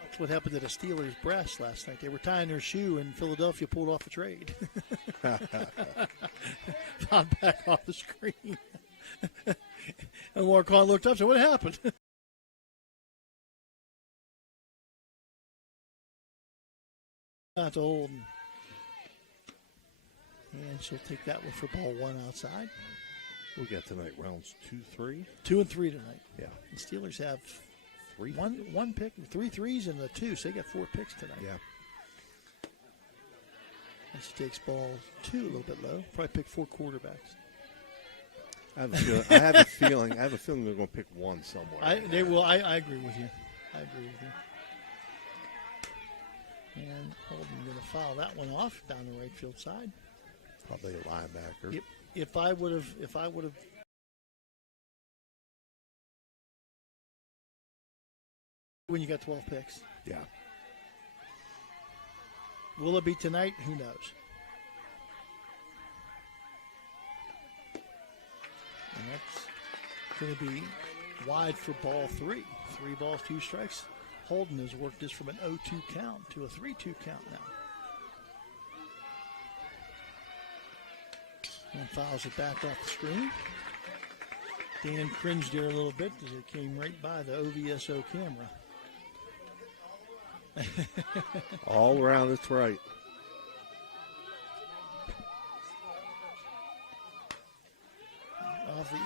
That's what happened to the Steelers' brass last night. They were tying their shoe, and Philadelphia pulled off the trade. Found back off the screen. And Marquand looked up and said, what happened? Not to Holden. And she'll take that one for ball one outside. We'll get tonight rounds 2, 3. 2 and 3 tonight. Yeah. The Steelers have one pick, 3 threes and a 2, so they got 4 picks tonight. Yeah. And she takes ball 2 a little bit low. Probably pick 4 quarterbacks. I have a feeling they're going to pick one somewhere. They will. I agree with you. And Holden going to foul that one off down the right field side. Probably a linebacker. If I would have when you got 12 picks. Yeah. Will it be tonight? Who knows? And that's going to be wide for ball 3. 3 balls, 2 strikes. Holden has worked this from an 0-2 count to a 3-2 count now. And fouls it back off the screen. Dan cringed there a little bit as it came right by the OVSO camera. All around, it's right. Off the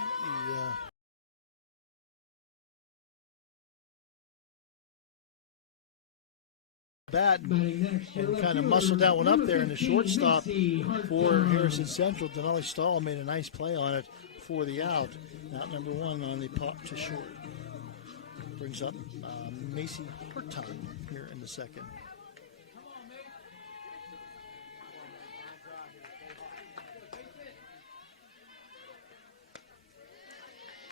bat and kind of muscled that one up there, and the shortstop for Harrison Central, Denali Stahl, made a nice play on it for the out. Out number 1 on the pop to short. Brings up Macy Hartung here in the second.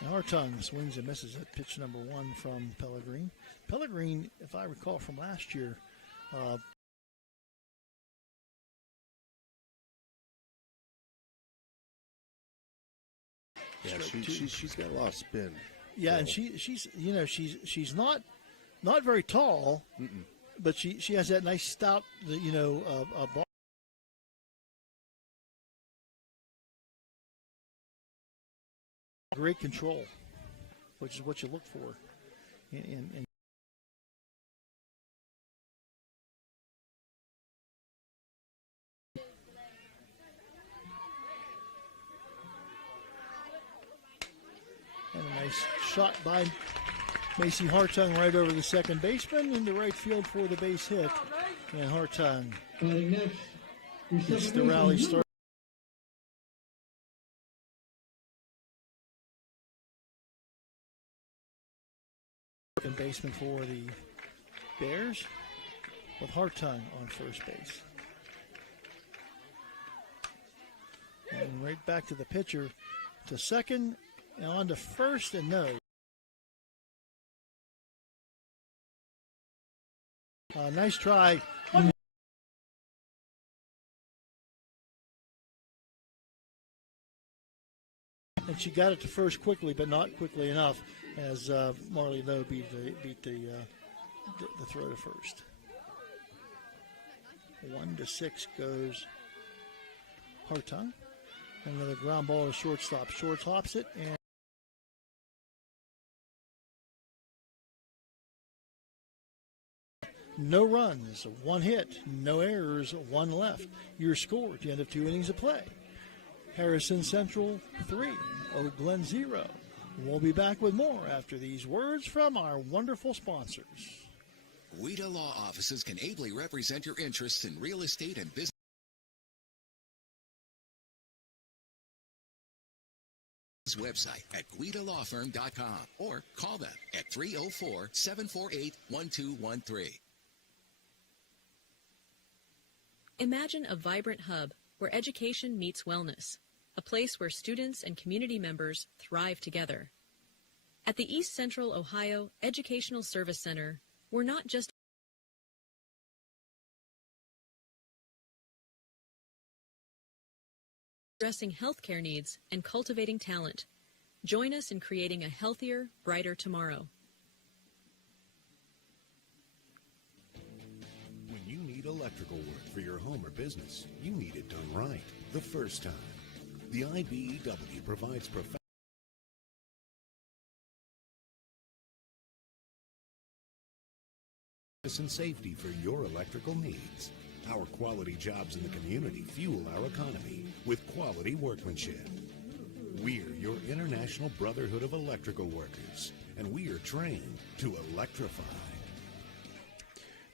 Hartung swings and misses at pitch number 1 from Pellegrini. Pellegrini, if I recall from last year, yeah, she's got a lot of spin. Yeah, and she's not very tall, but she has that nice stout, ball. Great control, which is what you look for. And a nice shot by Macy Hartung right over the second baseman into right field for the base hit. And Hartung gets the rally start. Second baseman for the Bears with Hartung on first base. And right back to the pitcher to second and on to first, and no. Nice try. And she got it to first quickly, but not quickly enough, as Marley Lowe beat the throw to first. 1-6 goes Hartung. Another ground ball to shortstop. Short hops it, and no runs, 1 hit, no errors, 1 left. Your score at the end of 2 innings of play. Harrison Central 3, Oak Glen 0. We'll be back with more after these words from our wonderful sponsors. WIDA Law Offices can ably represent your interests in real estate and business. Website at guidalawfirm.com or call them at 304-748-1213. Imagine a vibrant hub where education meets wellness, a place where students and community members thrive together. At the East Central Ohio Educational Service Center, we're not just addressing healthcare needs and cultivating talent. Join us in creating a healthier, brighter tomorrow. When you need electrical work for your home or business, you need it done right the first time. The IBEW provides professional and safety for your electrical needs. Our quality jobs in the community fuel our economy with quality workmanship. We're your International Brotherhood of Electrical Workers, and we are trained to electrify.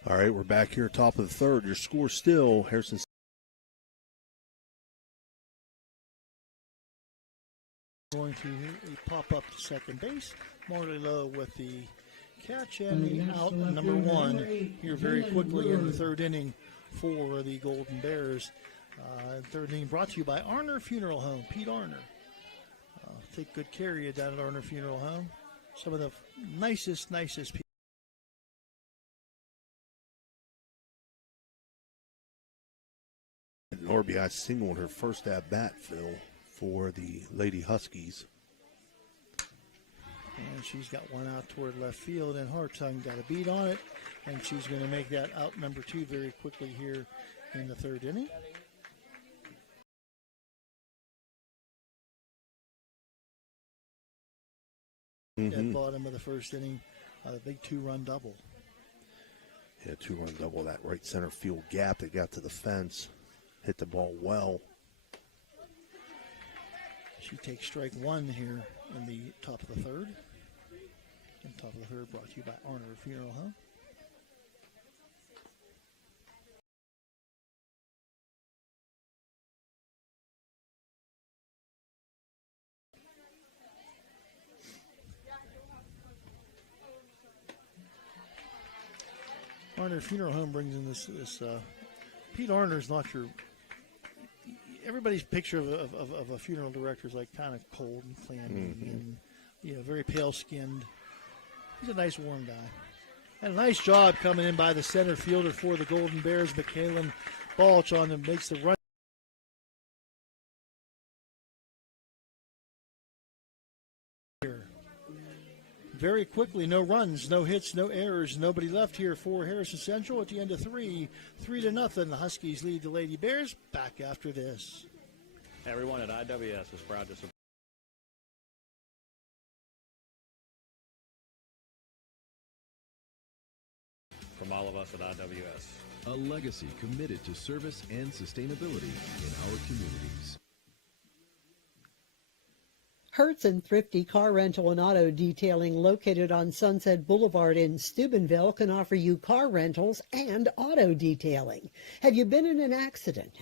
All right, we're back here, top of the third. Your score still, Harrison. Going to pop up to second base. Morley Lowe with the catch and the out, number one, here very quickly in the third inning for the Golden Bears. Third inning brought to you by Arner Funeral Home. Pete Arner. Take good care of you down at Arner Funeral Home. Some of the nicest people. An RBI single in her first at bat, Phil, for the Lady Huskies. And she's got one out toward left field, and Hartung got a beat on it, and she's going to make that out number two very quickly here in the third inning. At bottom of the first inning, a big two-run double. Yeah, two-run double, that right center field gap that got to the fence. Hit the ball well. She takes strike one here in the top of the third. And top of the third brought to you by Arner Funeral Home. Arner Funeral Home brings in this Pete Arner's not your. Everybody's picture of a funeral director is like kind of cold and clammy and very pale skinned. He's a nice warm guy. And a nice job coming in by the center fielder for the Golden Bears, McKaylin Balch on him, makes the run. Very quickly, no runs, no hits, no errors, nobody left here for Harrison Central at the end of 3-0. The Huskies lead the Lady Bears. Back after this. Everyone at IWS is proud to support. From all of us at IWS. A legacy committed to service and sustainability in our communities. Hertz and Thrifty Car Rental and Auto Detailing, located on Sunset Boulevard in Steubenville, can offer you car rentals and auto detailing. Have you been in an accident?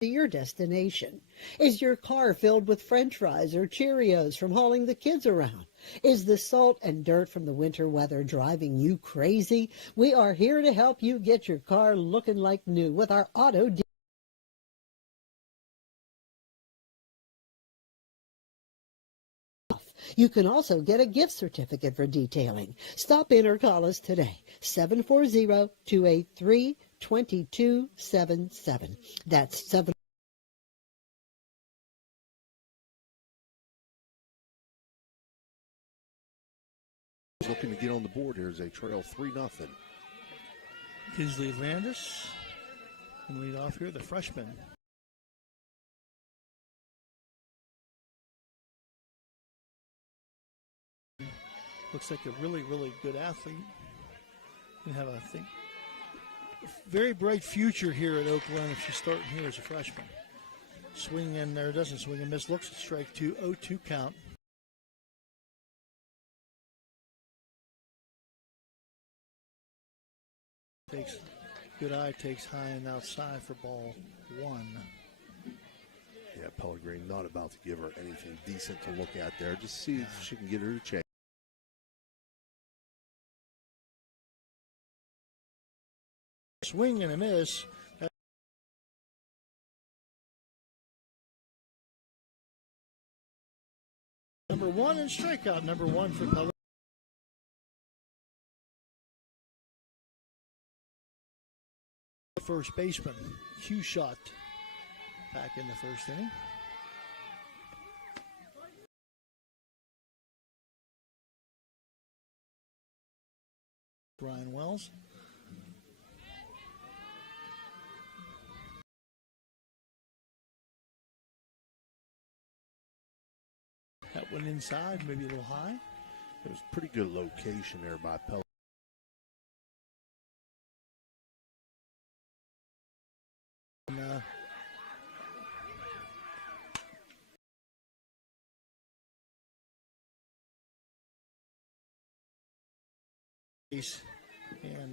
To your destination? Is your car filled with French fries or Cheerios from hauling the kids around? Is the salt and dirt from the winter weather driving you crazy? We are here to help you get your car looking like new with our auto detailing. You can also get a gift certificate for detailing. Stop in or call us today, 740-283-2277. That's 7. Looking to get on the board here as they trail 3-0. Kinsley Landis can lead off here, the freshman. Looks like a really, really good athlete. Can have, I think, a very bright future here at Oak Glen if she's starting here as a freshman. Swing in there, doesn't swing and miss. Looks at strike 2, 0-2 count. Takes good eye, takes high and outside for ball 1. Yeah, Pellegrini not about to give her anything decent to look at there. Just see if she can get her to chase. swing and a miss. Number one and strikeout number one for Pellegrini. First baseman, Hugh shot back in the first inning. Ryan Wells. That one inside, maybe a little high. It was a pretty good location there by Pellegrini.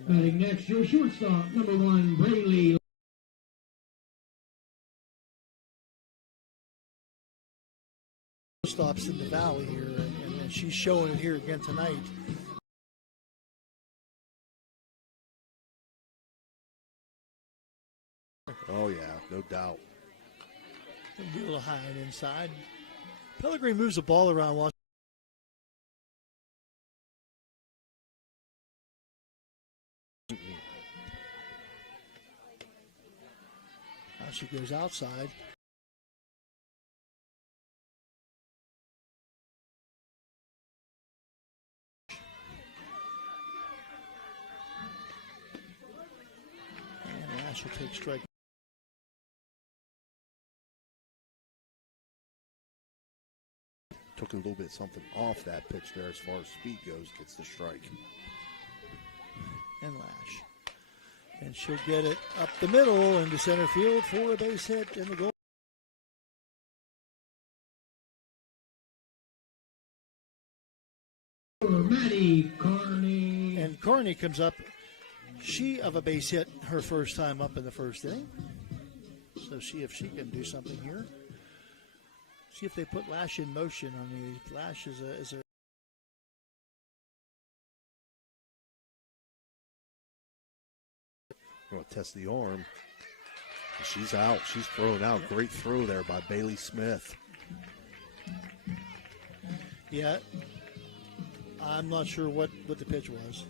Batting next, your shortstop, number 1, Braley. Stops in the valley here, and she's showing it here again tonight. Oh, yeah, no doubt. It'll be a little high and inside. Pellegrini moves the ball around. Now she goes outside. And Ash will take strike. Took a little bit something off that pitch there as far as speed goes, gets the strike. And Lash. And she'll get it up the middle into center field for a base hit in the goal. Maddie Carney. And Carney comes up. She of a base hit her first time up in the first inning. So see if she can do something here. See if they put Lash in motion on the Lash is a Going to test the arm. She's out. She's thrown out. Great throw there by Bailey Smith. Yeah. I'm not sure what the pitch was.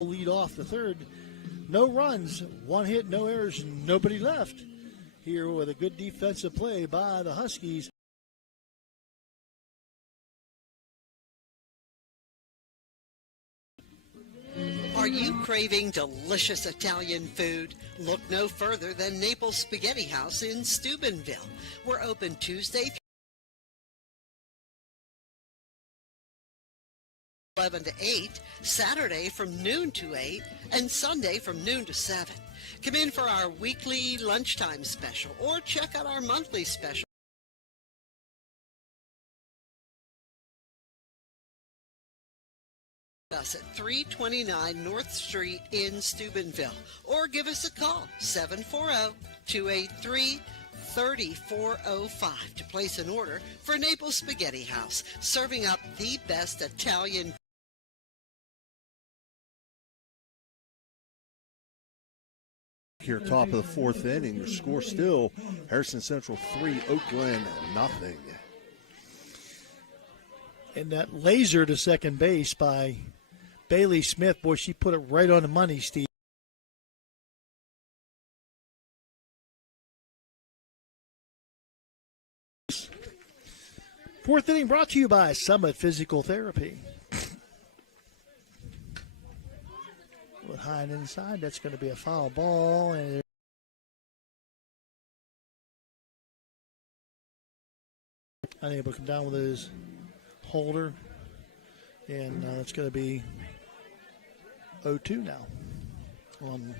Lead off the third. No runs, one hit, no errors, nobody left. Here with a good defensive play by the Huskies. Are you craving delicious Italian food? Look no further than Naples Spaghetti House in Steubenville. We're open Tuesday 11 to 8, Saturday from noon to 8, and Sunday from noon to 7. Come in for our weekly lunchtime special or check out our monthly special. Us at 329 North Street in Steubenville, or give us a call 740-283-3405 to place an order for Naples Spaghetti House, serving up the best Italian. Here, top of the fourth inning, your score still Harrison Central 3, Oak Glen 0. And that laser to second base by Bailey Smith, boy, she put it right on the money, Steve. Fourth inning brought to you by Summit Physical Therapy. With high and inside, that's going to be a foul ball. And unable to come down with his holder. And it's going to be 0-2 now on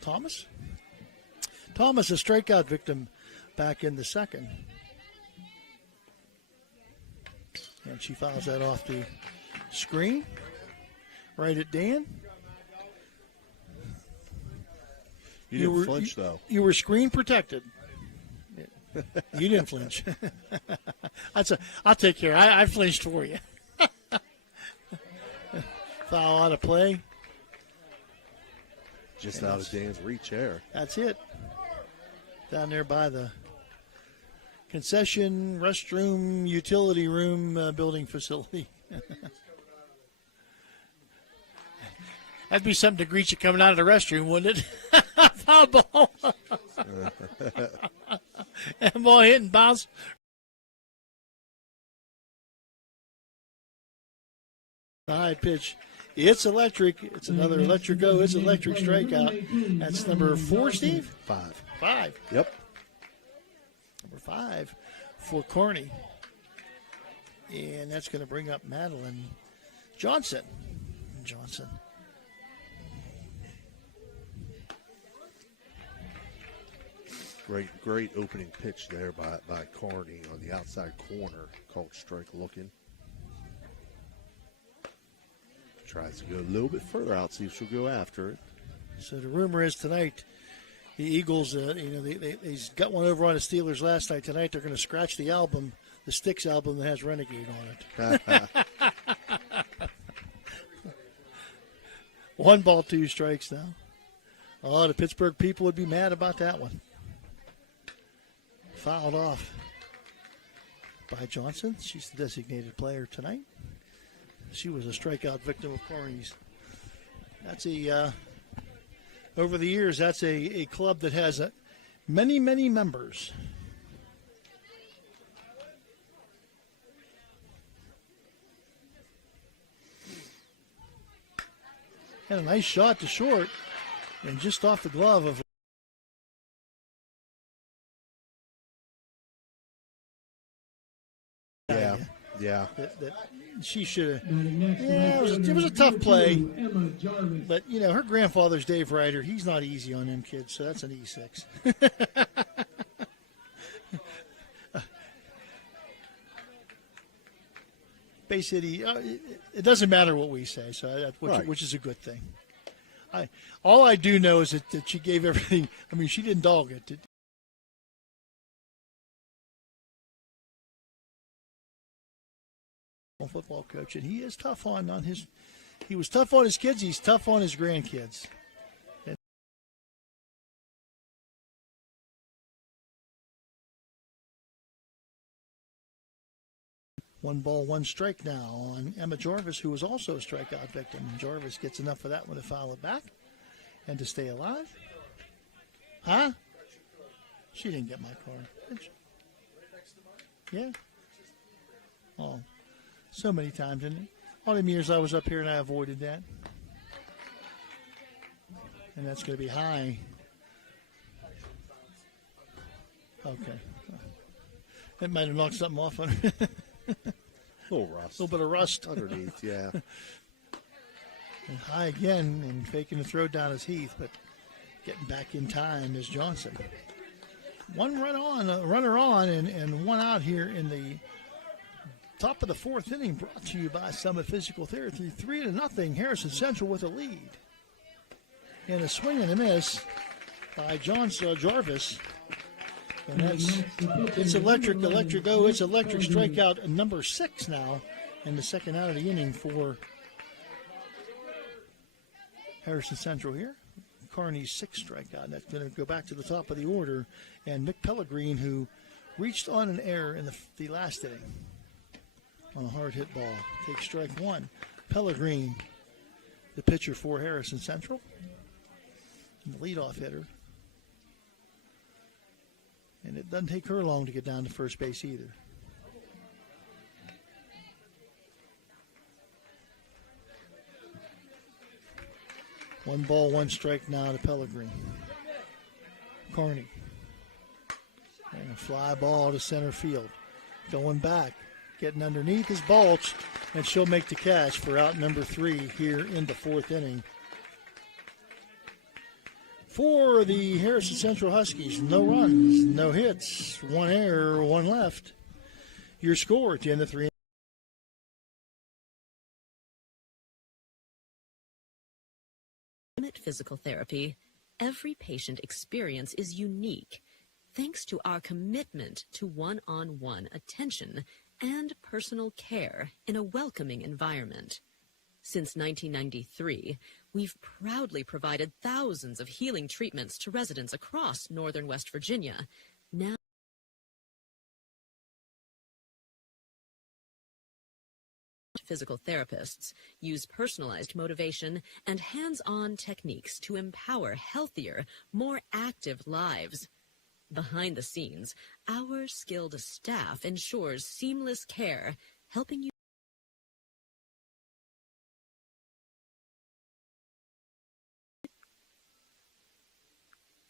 Thomas. Thomas, a strikeout victim back in the second. And she fouls that off the screen. Right at Dan. You didn't flinch, though. You were screen protected. You didn't flinch. I'll take care. I flinched for you. Foul out of play. Just out of Dan's reach there. That's it. Down there by the concession, restroom, utility room building facility. That'd be something to greet you coming out of the restroom, wouldn't it? Foul ball. And ball hit and bounce. The high pitch. It's electric. It's another electric go. It's electric strikeout. That's number 4, Steve? 5. 5. Yep. Number 5 for Carney. And that's going to bring up Madeline Johnson. Great opening pitch there by Carney on the outside corner. Called strike looking. Tries to go a little bit further out, see if she'll go after it. So the rumor is tonight, the Eagles, they got one over on the Steelers last night. Tonight they're going to scratch the album, the Styx album that has Renegade on it. 1 ball, 2 strikes now. Oh, the Pittsburgh people would be mad about that one. Fouled off by Johnson. She's the designated player tonight. She was a strikeout victim of Carney's. That's over the years, that's a club that has many, many members. Had a nice shot to short, and just off the glove of Yeah. That she should have. Yeah, it was a tough play. But, her grandfather's Dave Ryder. He's not easy on them kids, so that's an E6. Bay City, it doesn't matter what we say, so which is a good thing. All I do know is that she gave everything. I mean, she didn't dog it. Football coach, and he is tough on his. He was tough on his kids. He's tough on his grandkids. And 1 ball, 1 strike now on Emma Jarvis, who was also a strikeout victim. Jarvis gets enough of that one to foul it back and to stay alive. Huh? She didn't get my card. Did she? Yeah. Oh. So many times, didn't it? All them years I was up here and I avoided that. And that's going to be high. Okay. That might have knocked something off on her. A little rust. A little bit of rust. Underneath, yeah. And high again and faking the throw down as Heath, but getting back in time is Johnson. 1 runner on, and 1 out here in the top of the 4th inning, brought to you by Summit Physical Therapy. 3-0, Harrison Central with a lead. And a swing and a miss by Jarvis. And it's electric. Oh, it's electric strikeout number 6 now in the 2nd out of the inning for Harrison Central here. Carney's 6th strikeout. That's going to go back to the top of the order. And Mick Pellegrin, who reached on an error in the last inning on a hard hit ball, takes strike 1. Pellegrin, the pitcher for Harrison Central, and the leadoff hitter. And it doesn't take her long to get down to first base either. One ball, 1 strike now to Pellegrin. Carney. And a fly ball to center field. Going back. Getting underneath his mulch, and she'll make the catch for out number 3 here in the 4th inning. For the Harrison Central Huskies, no runs, no hits, 1 error, 1 left. Your score at the end of 3. Physical therapy, every patient experience is unique, thanks to our commitment to one-on-one attention and personal care in a welcoming environment. Since 1993, we've proudly provided thousands of healing treatments to residents across northern West Virginia. Now, physical therapists use personalized motivation and hands-on techniques to empower healthier, more active lives. Behind the scenes, our skilled staff ensures seamless care, helping you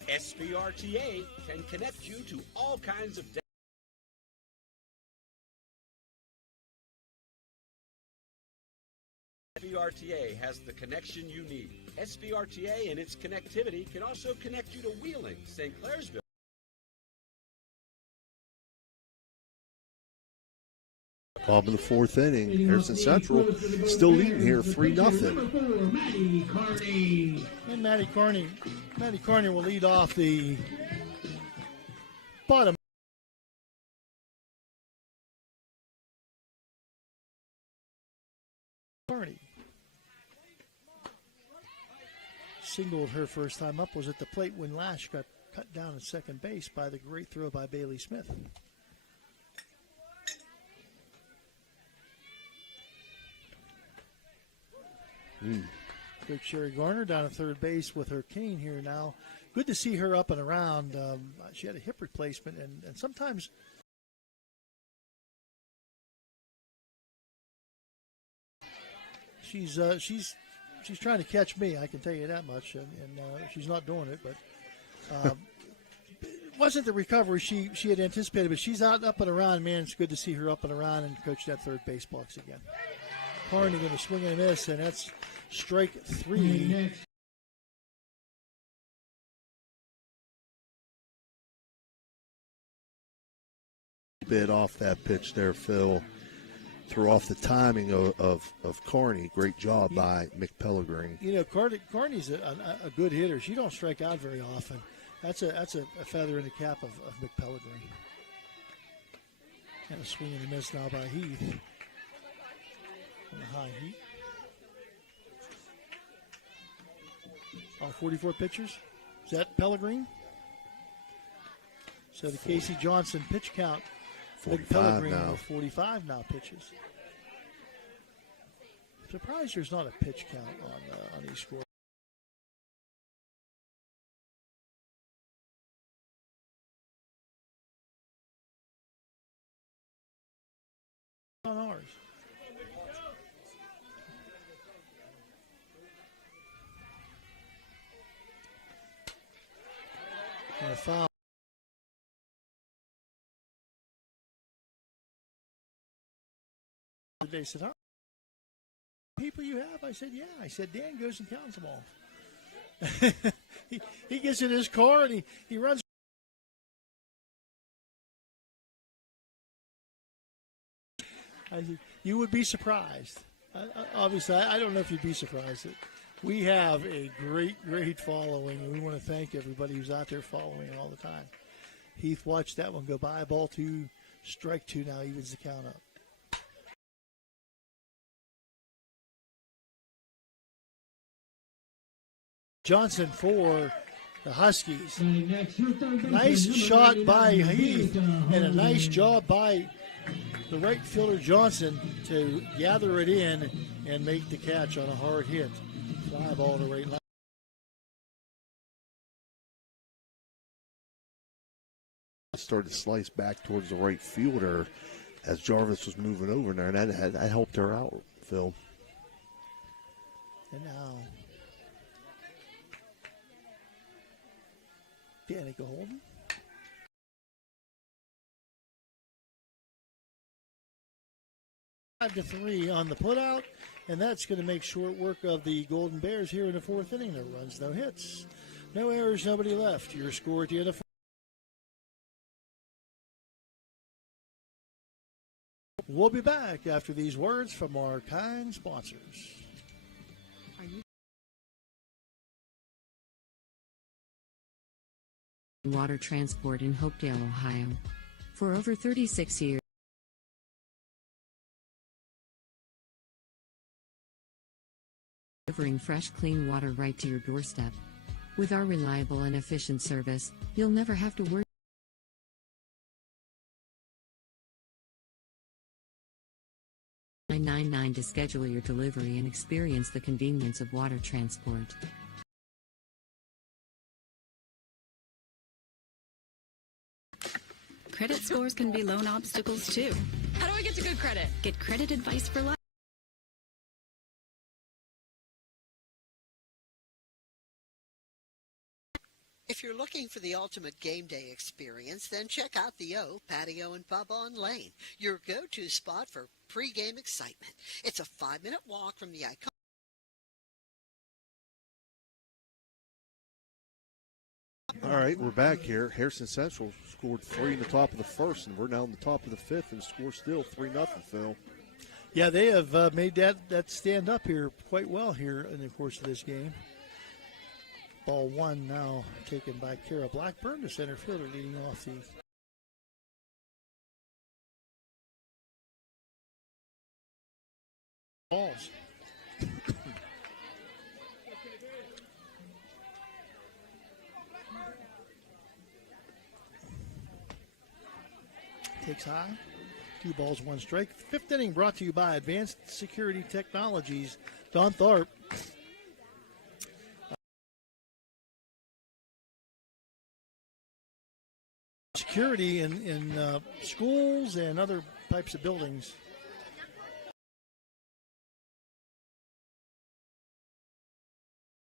SBRTA can connect you to all kinds of SBRTA has the connection you need. SBRTA and its connectivity can also connect you to Wheeling, St. Clairsville. Ball in the fourth inning. Harrison Central still leading here 3-0. And Matty Carney will lead off the bottom. Carney singled her first time up, was at the plate when Lash got cut down at second base by the great throw by Bailey Smith. Coach Sherry Garner down at third base with her cane here now. Good to see her up and around. She had a hip replacement, and sometimes she's trying to catch me. I can tell you that much, and she's not doing it. But it wasn't the recovery she had anticipated, but she's out up and around. Man, it's good to see her up and around and coach that third base box again. Carney going to swing and miss, and that's strike three. Bit off that pitch there, Phil. Threw off the timing of Carney. Great job by McPellegrin. You know, Carney's a good hitter. She don't strike out very often. That's a feather in the cap of McPellegrin. And a swing and a miss now by Heath. On the high heat. All 44 pitchers. Is that Pellegrin? So the Casey Johnson pitch count. 45 now. 45 now pitches. Surprised there's not a pitch count on these scores. On ours. And a foul. They said, "How many people you have?" I said, "Yeah." I said, "Dan goes and counts them all." he gets in his car and he runs. I said, "You would be surprised." Obviously, I don't know if you'd be surprised. We have a great following, and we want to thank everybody who's out there following it all the time. Heath watched that one go by. Ball two, strike two now evens the count up. Johnson for the Huskies. Nice shot by Heath, and a nice job by the right fielder Johnson to gather it in and make the catch on a hard hit. Fly ball to right line. Started to slice back towards the right fielder as Jarvis was moving over there, and that helped her out, Phil. And now Danica Holden. Five to 3 on the putout, and that's going to make short work of the Golden Bears here in the fourth inning. No runs, no hits, no errors, nobody left. Your score at the end of We'll be back after these words from our kind sponsors. Water Transport in Hopedale, Ohio. For over 36 years. delivering fresh, clean water right to your doorstep. With our reliable and efficient service, you'll never have to worry. 999 to schedule your delivery and experience the convenience of water transport. Credit scores can be loan obstacles too. How do I get to good credit? Get credit advice for life. If you're looking for the ultimate game day experience, then check out the O Patio and Pub on Lane, your go-to spot for pregame excitement. It's a 5-minute walk from the iconic. All right, we're back here. Harrison Central scored 3 in the top of the first, and we're now in the top of the fifth, and score still 3-0, Phil. Yeah, they have made that stand up here quite well here in the course of this game. Ball one now taken by Kara Blackburn, the center fielder, leading off the balls. Takes high. 2 balls, 1 strike. Fifth inning brought to you by Advanced Security Technologies. Don Tharp. Security in schools and other types of buildings.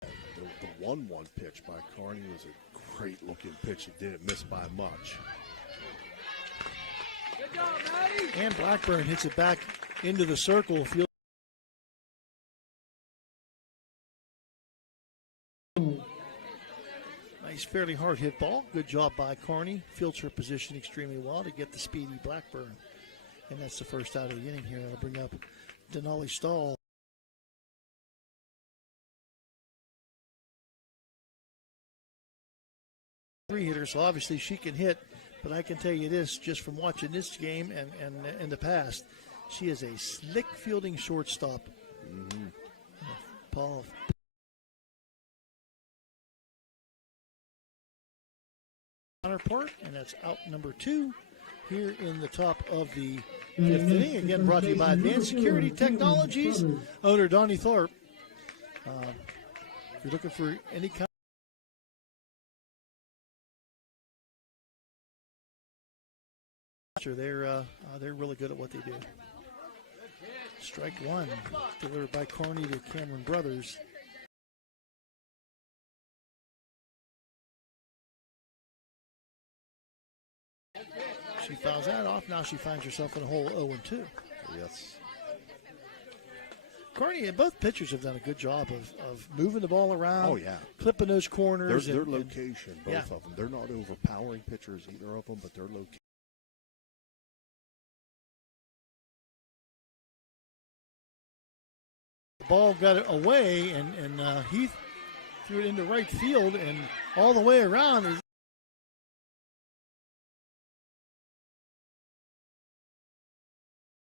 The 1-1 pitch by Carney was a great-looking pitch. It didn't miss by much. Good job, Maddie. And Blackburn hits it back into the circle. Nice, fairly hard hit ball. Good job by Carney. Fields her position extremely well to get the speedy Blackburn. And that's the first out of the inning here. That'll bring up Denali Stahl. Three-hitter, so obviously she can hit, but I can tell you this just from watching this game and in the past, she is a slick fielding shortstop. Mm-hmm. Paul. Part, and that's out number 2 here in the top of the 5th inning. Again, brought to you by Advanced Security Technologies, owner Donnie Tharp. If you're looking for any kind of they're really good at what they do. Strike 1, delivered by Carney to Cameron Brothers. She fouls that off. Now she finds herself in a hole 0-2. Yes. Carney and both pitchers have done a good job of moving the ball around. Oh, yeah. Clipping those corners. Their location, both yeah. of them. They're not overpowering pitchers, either of them, but their location. The ball got it away, and Heath threw it into right field, and all the way around is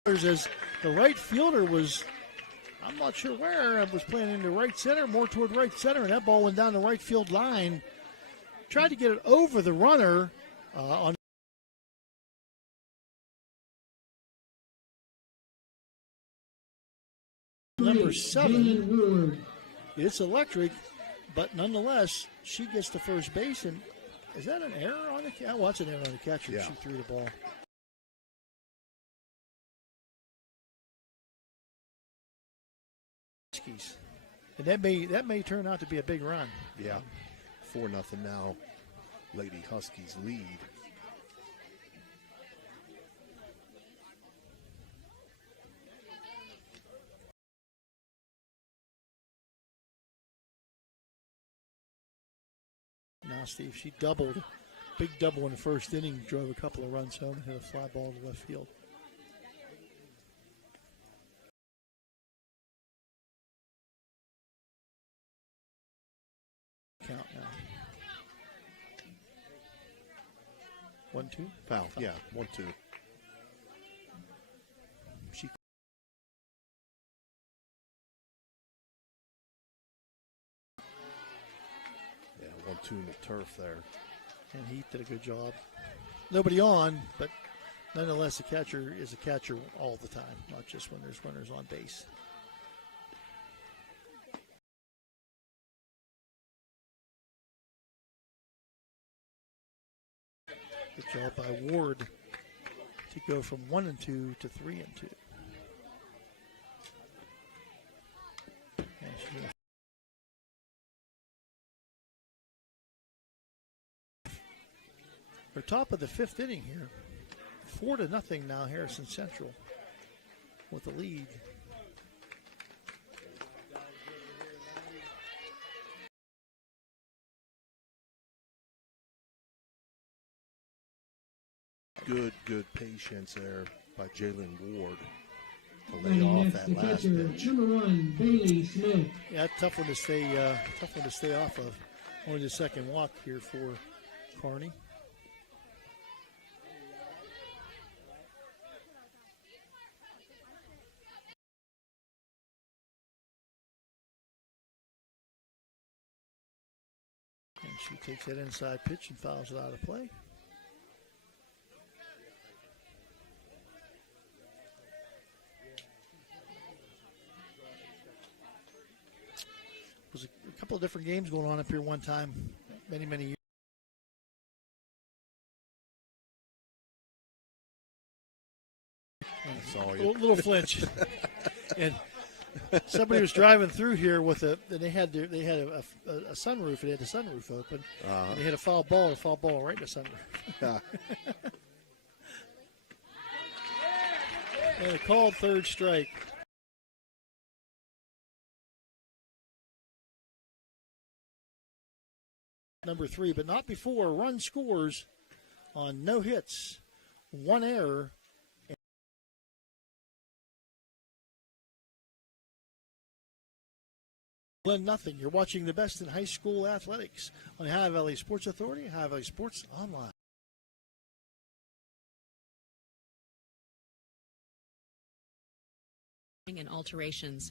as the right fielder was, I'm not sure where, I was playing into right center, more toward right center, and that ball went down the right field line. Tried to get it over the runner on number 7. It's electric, but nonetheless, she gets to first base, and is that an error on the catcher? Well, that's an error on the catcher. Yeah. She threw the ball. And that may turn out to be a big run. Yeah, 4-0 now. Lady Huskies lead. Now, Steve, she doubled, big double in the first inning, drove a couple of runs home and hit a fly ball to left field. Count now. 1-2. Foul. Yeah, 1-2. She tune the turf there. And he did a good job. Nobody on, but nonetheless, the catcher is a catcher all the time, not just when there's runners on base. Good job by Ward to go from 1-2 to 3-2. We're top of the fifth inning here. 4-0 now, Harrison Central with the lead. Good patience there by Jalen Ward to lay off that last pitch. Number 1, Bailey Smith. Yeah, tough one to stay off of. Only the second walk here for Kearney. And she takes that inside pitch and fouls it out of play. Was a couple of different games going on up here one time, many years. I saw you. Little flinch, and somebody was driving through here with and they had a sunroof, and they had the sunroof open, and they had a foul ball right in the sunroof. And a called third strike. Number 3, but not before. Run scores on no hits, 1 error. Glen nothing. You're watching the best in high school athletics on Ohio Valley Sports Authority, Ohio Valley Sports Online. And alterations.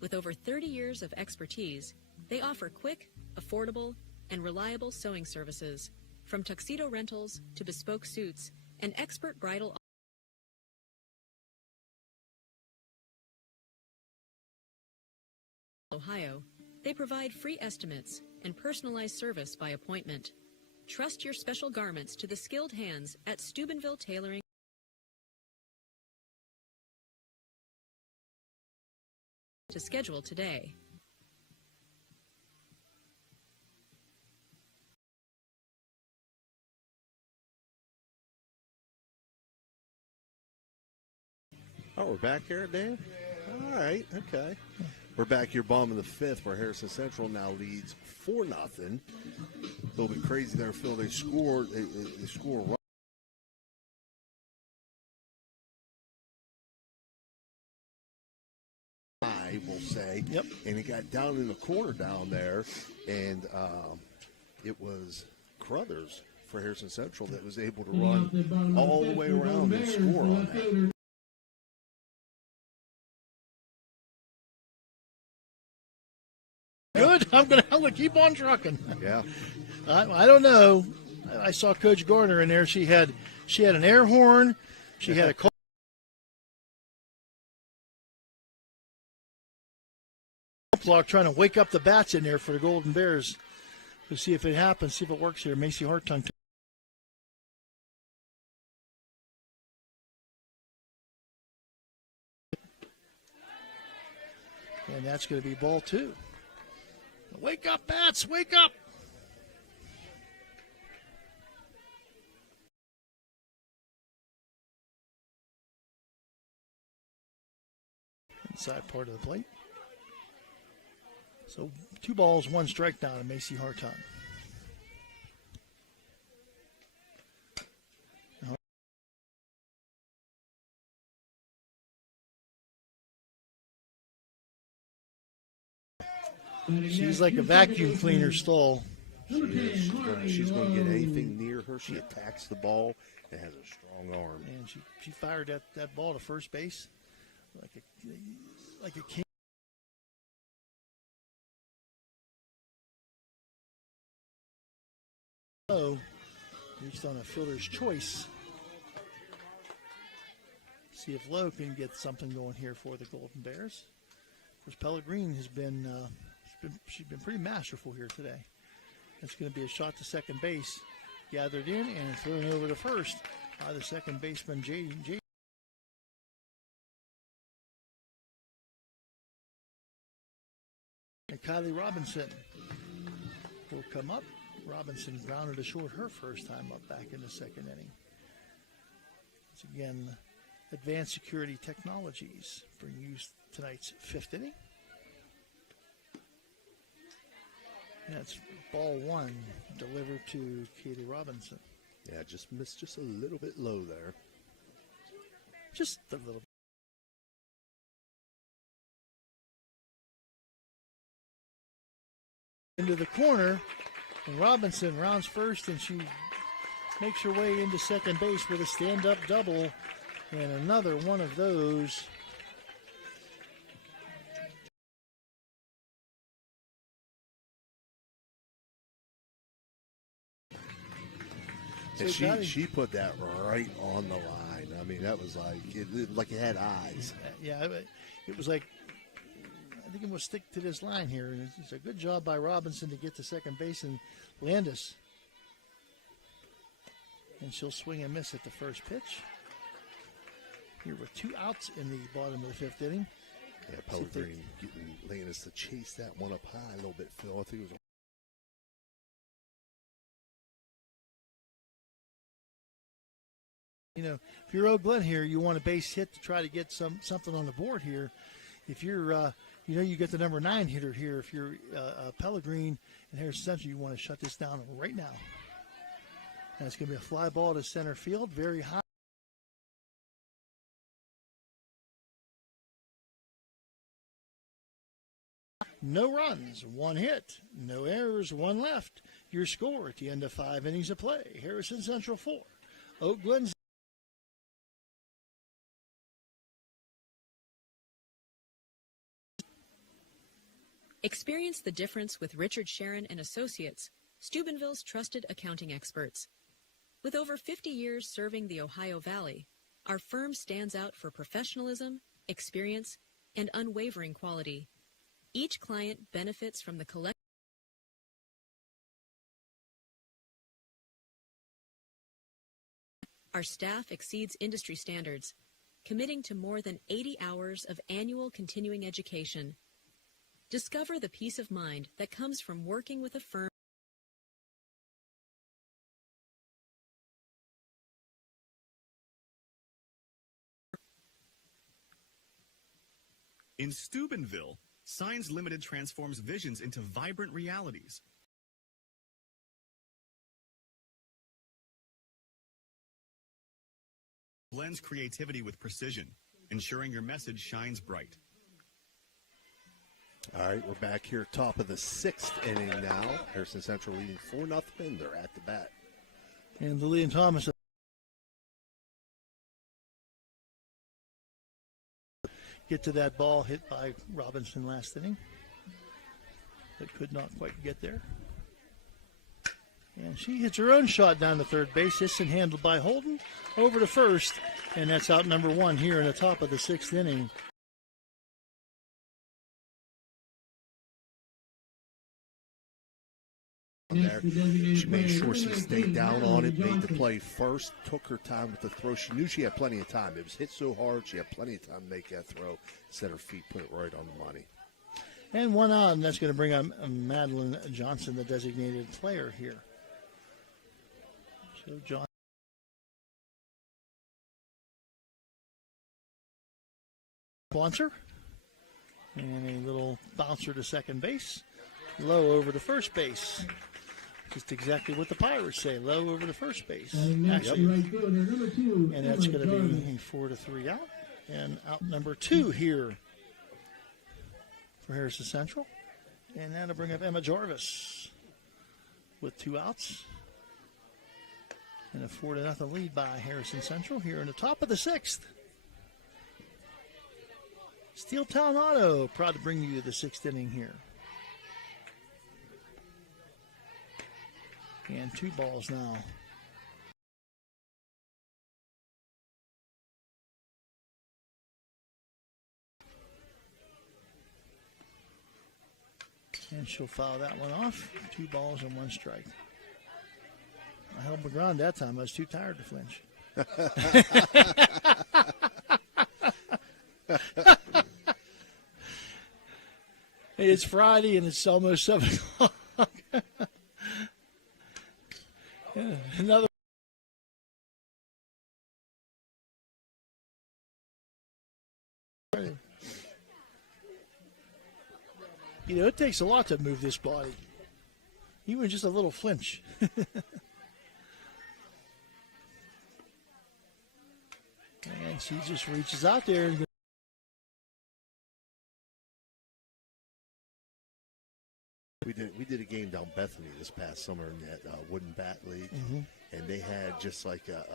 With over 30 years of expertise, they offer quick, affordable, and reliable sewing services, from tuxedo rentals to bespoke suits and expert bridal. Ohio, they provide free estimates and personalized service by appointment. Trust your special garments to the skilled hands at Steubenville Tailoring. To schedule today. Oh, we're back here, Dan? All right, okay. We're back here, bottom of the fifth, where Harrison Central now leads 4-0. A little bit crazy there, Phil. They score right. I will say. Yep. And it got down in the corner down there, and it was Crothers for Harrison Central that was able to run all the way around and score on that. Good. I'm gonna keep on trucking. Yeah. I don't know. I saw Coach Garner in there. She had an air horn. She had a call clock trying to wake up the bats in there for the Golden Bears to see if it happens, see if it works here. Macy Hartung. And that's going to be ball 2. Wake up, bats! Wake up! Inside part of the plate. So 2 balls, 1 strike down to Macy Hartung. She's like a vacuum cleaner stall. She is. She's going to get anything near her. She attacks the ball and has a strong arm. And she fired that ball to first base like a king. Low reached on a fielder's choice. See if Lowe can get something going here for the Golden Bears. Of course, Pellegrini has been pretty masterful here today. It's going to be a shot to second base, gathered in and thrown over to first by the second baseman, J. And Kylie Robinson will come up. Robinson grounded to short her first time up back in the second inning. Once again, Advanced Security Technologies bring you tonight's fifth inning. That's ball one delivered to Katie Robinson. Yeah, just missed just a little bit low there. Just a little bit. Into the corner, and Robinson rounds first, and she makes her way into second base with a stand-up double, and another one of those. And she put that right on the line. I mean, that was like it had eyes. Yeah, it was like, I think it will stick to this line here. And it's a good job by Robinson to get to second base and Landis. And she'll swing and miss at the first pitch. Here with 2 outs in the bottom of the fifth inning. Yeah, Pellegrini getting Landis to chase that one up high a little bit, Phil. I think it was. You know, if you're Oak Glen here, you want a base hit to try to get something on the board here. If you're, you get the number 9 hitter here. If you're Pellegrini and Harrison Central, you want to shut this down right now. And it's going to be a fly ball to center field, very high. No runs, 1 hit, no errors, 1 left. Your score at the end of 5 innings of play. Harrison Central 4, Oak Glen 0. Experience the difference with Richard Sharon and Associates, Steubenville's trusted accounting experts. With over 50 years serving the Ohio Valley, our firm stands out for professionalism, experience, and unwavering quality. Each client benefits from the collective. Our staff exceeds industry standards, committing to more than 80 hours of annual continuing education. Discover the peace of mind that comes from working with a firm. In Steubenville, Signs Limited transforms visions into vibrant realities. Blends creativity with precision, ensuring your message shines bright. All right, we're back here, top of the 6th inning now. Harrison Central leading 4-0. They're at the bat. And Lillian Thomas get to that ball hit by Robinson last inning. But could not quite get there. And she hits her own shot down to third base. This and handled by Holden over to first. And that's out number 1 here in the top of the 6th inning. There. She made sure she stayed down on it, made the play first, took her time with the throw. She knew she had plenty of time. It was hit so hard, she had plenty of time to make that throw. Set her feet, put it right on the money. And 1 out, and that's going to bring on Madeline Johnson, the designated player here. So John. Sponsor. And a little bouncer to second base. Low over to first base. Just exactly what the Pirates say. Low over to first base. Actually, and that's going to be a 4-3 out. And out number 2 here for Harrison Central. And that'll bring up Emma Jarvis with 2 outs. And a 4-0 lead by Harrison Central here in the top of the 6th. Steeltown Auto, proud to bring you the 6th inning here. And 2 balls now. And she'll foul that one off. 2 balls and 1 strike. I held my ground that time. I was too tired to flinch. It's Friday and it's almost 7 o'clock. Another. You know, it takes a lot to move this body. Even just a little flinch. And she just reaches out there. And We did a game down Bethany this past summer in that wooden bat league, and they had just like a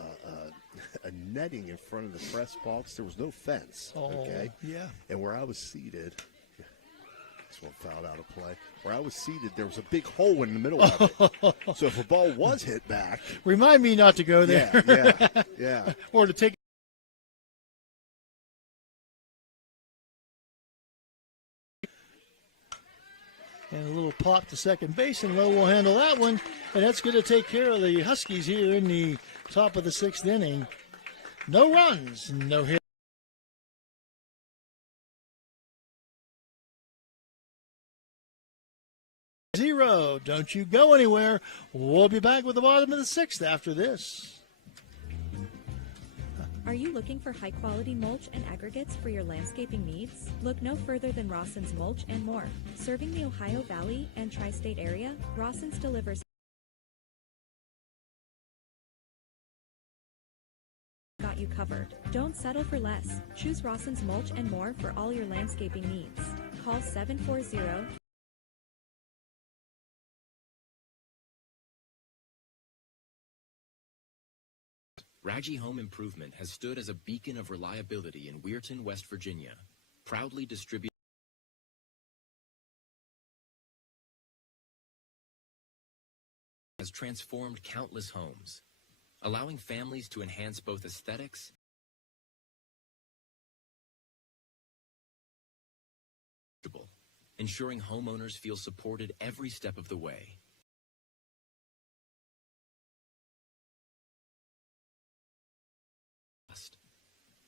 netting in front of the press box. There was no fence, okay? Yeah. And where I was seated, this one fouled out of play. Where I was seated, there was a big hole in the middle of it. So if a ball was hit back, remind me not to go there. Yeah. Or to take. And a little pop to second base, and Lowe will handle that one. And that's going to take care of the Huskies here in the top of the 6th inning. No runs, no hits. 0. Don't you go anywhere. We'll be back with the bottom of the 6th after this. Are you looking for high-quality mulch and aggregates for your landscaping needs? Look no further than Rawson's Mulch and More. Serving the Ohio Valley and tri-state area, Rawson's delivers got you covered. Don't settle for less. Choose Rawson's Mulch and More for all your landscaping needs. Call 740 Raggi Home Improvement has stood as a beacon of reliability in Weirton, West Virginia, proudly distributing has transformed countless homes, allowing families to enhance both aesthetics ensuring homeowners feel supported every step of the way.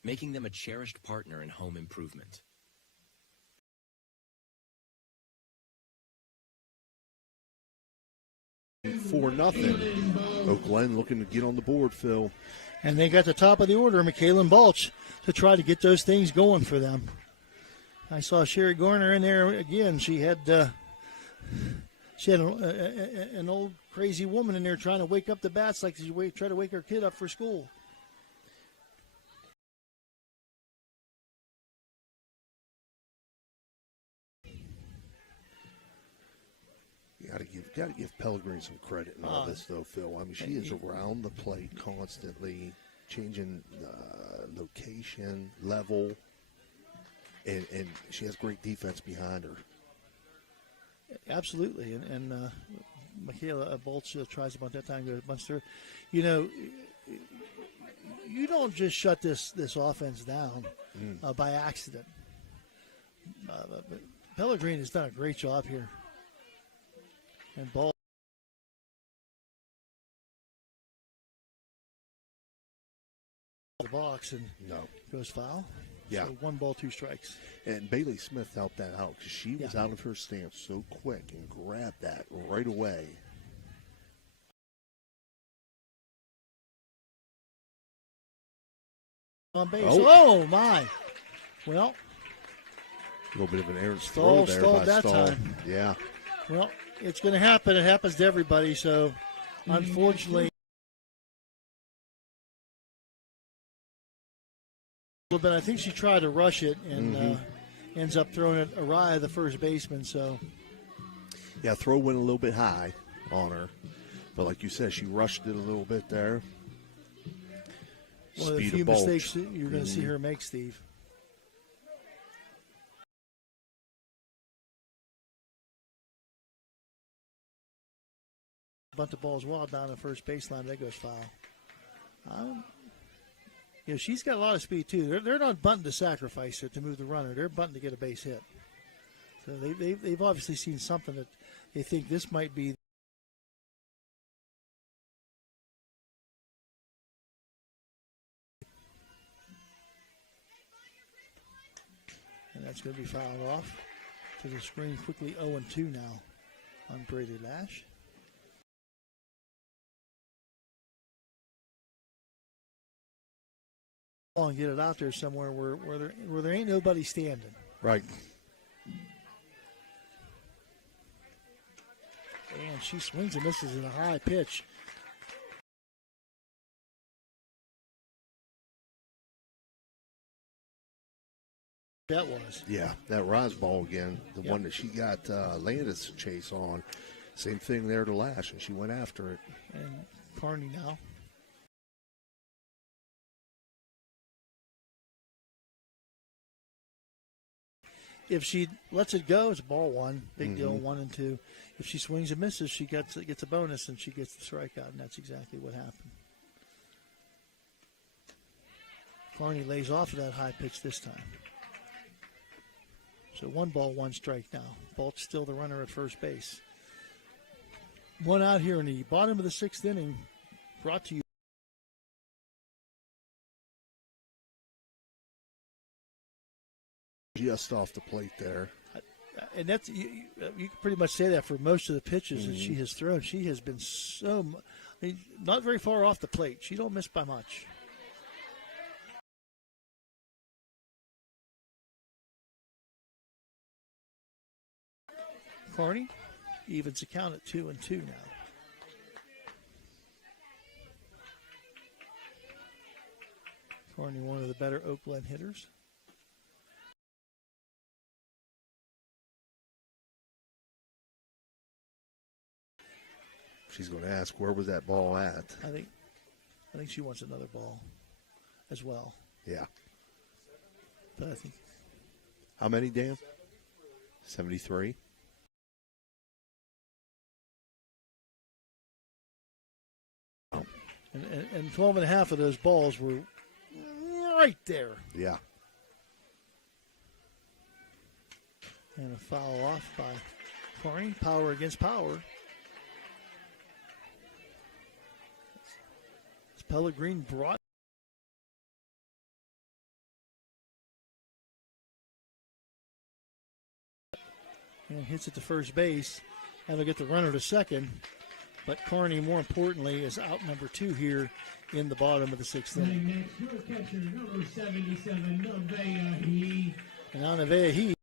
Making them a cherished partner in home improvement. 4-0. Oak Glen looking to get on the board, Phil. And they got the top of the order, Michaela Balch, to try to get those things going for them. I saw Sherry Garner in there again. She had an old crazy woman in there trying to wake up the bats like she try to wake her kid up for school. Got to give Pellegrini some credit in all this, though, Phil. I mean, she is around the plate constantly, changing location, level, and she has great defense behind her. Absolutely, and Michaela Bolch tries about that time to bunch through. You know, you don't just shut this offense down by accident. Pellegrini has done a great job here. And ball the box and goes foul. Yeah. So 1 ball, 2 strikes. And Bailey Smith helped that out because she was out of her stance so quick and grabbed that right away. On base. Oh my. Well. A little bit of an errant throw there by that Stahl. time. Yeah. Well, it's going to happen. It happens to everybody. So, unfortunately, but I think she tried to rush it and ends up throwing it awry, the first baseman. So, yeah, throw went a little bit high on her, but like you said, she rushed it a little bit there. One of the few mistakes you're going to see her make, Steve. Bunt the ball's wild down the first baseline. That goes foul. She's got a lot of speed, too. They're not bunting to sacrifice it to move the runner. They're bunting to get a base hit. So they've obviously seen something that they think this might be. And that's going to be fouled off to the screen quickly. 0-2 now on Brady Lash. And get it out there somewhere where there ain't nobody standing. Right. And she swings and misses in a high pitch. That was. Yeah, that rise ball again, the one that she got Landis chase on. Same thing there to Lash, and she went after it. And Carney now. If she lets it go, it's ball one. Big deal, 1-2. If she swings and misses, she gets a bonus, and she gets the strikeout, and that's exactly what happened. Carney lays off of that high pitch this time. So 1 ball, 1 strike now. Balt's still the runner at first base. 1 out here in the bottom of the 6th inning, brought to you. Just off the plate there. And that's you can pretty much say that for most of the pitches that she has thrown. She has been not very far off the plate. She don't miss by much. Carney evens the count at 2-2 now. Carney, one of the better Oak Glen hitters. She's going to ask, where was that ball at? I think she wants another ball as well. Yeah. But I think. How many, Dan? 73. And 12 and a half of those balls were right there. Yeah. And a foul off by Carney. Power against power. Pellegrin brought. And hits it to first base. And they'll get the runner to second. But Carney, more importantly, is out number 2 here in the bottom of the 6th inning. Next, your catcher, number 77, Nevaeh He. And now Nevaeh He.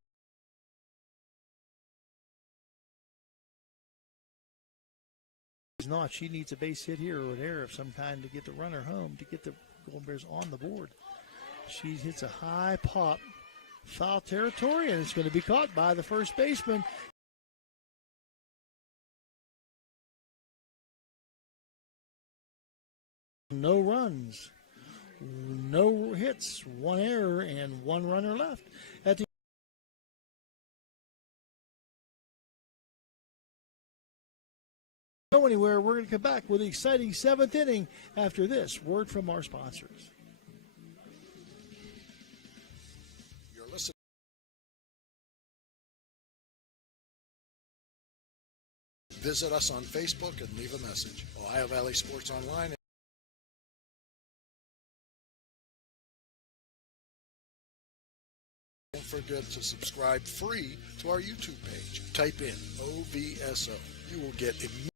Not. She needs a base hit here or there of some kind to get the runner home, to get the Golden Bears on the board. She hits a high pop, foul territory, and it's going to be caught by the first baseman. No runs, no hits, 1 error, and 1 runner left. At the go anywhere. We're going to come back with the exciting 7th inning after this word from our sponsors. You're listening. Visit us on Facebook and leave a message. Ohio Valley Sports Online. Don't forget to subscribe free to our YouTube page. Type in OVSO. You will get immediate.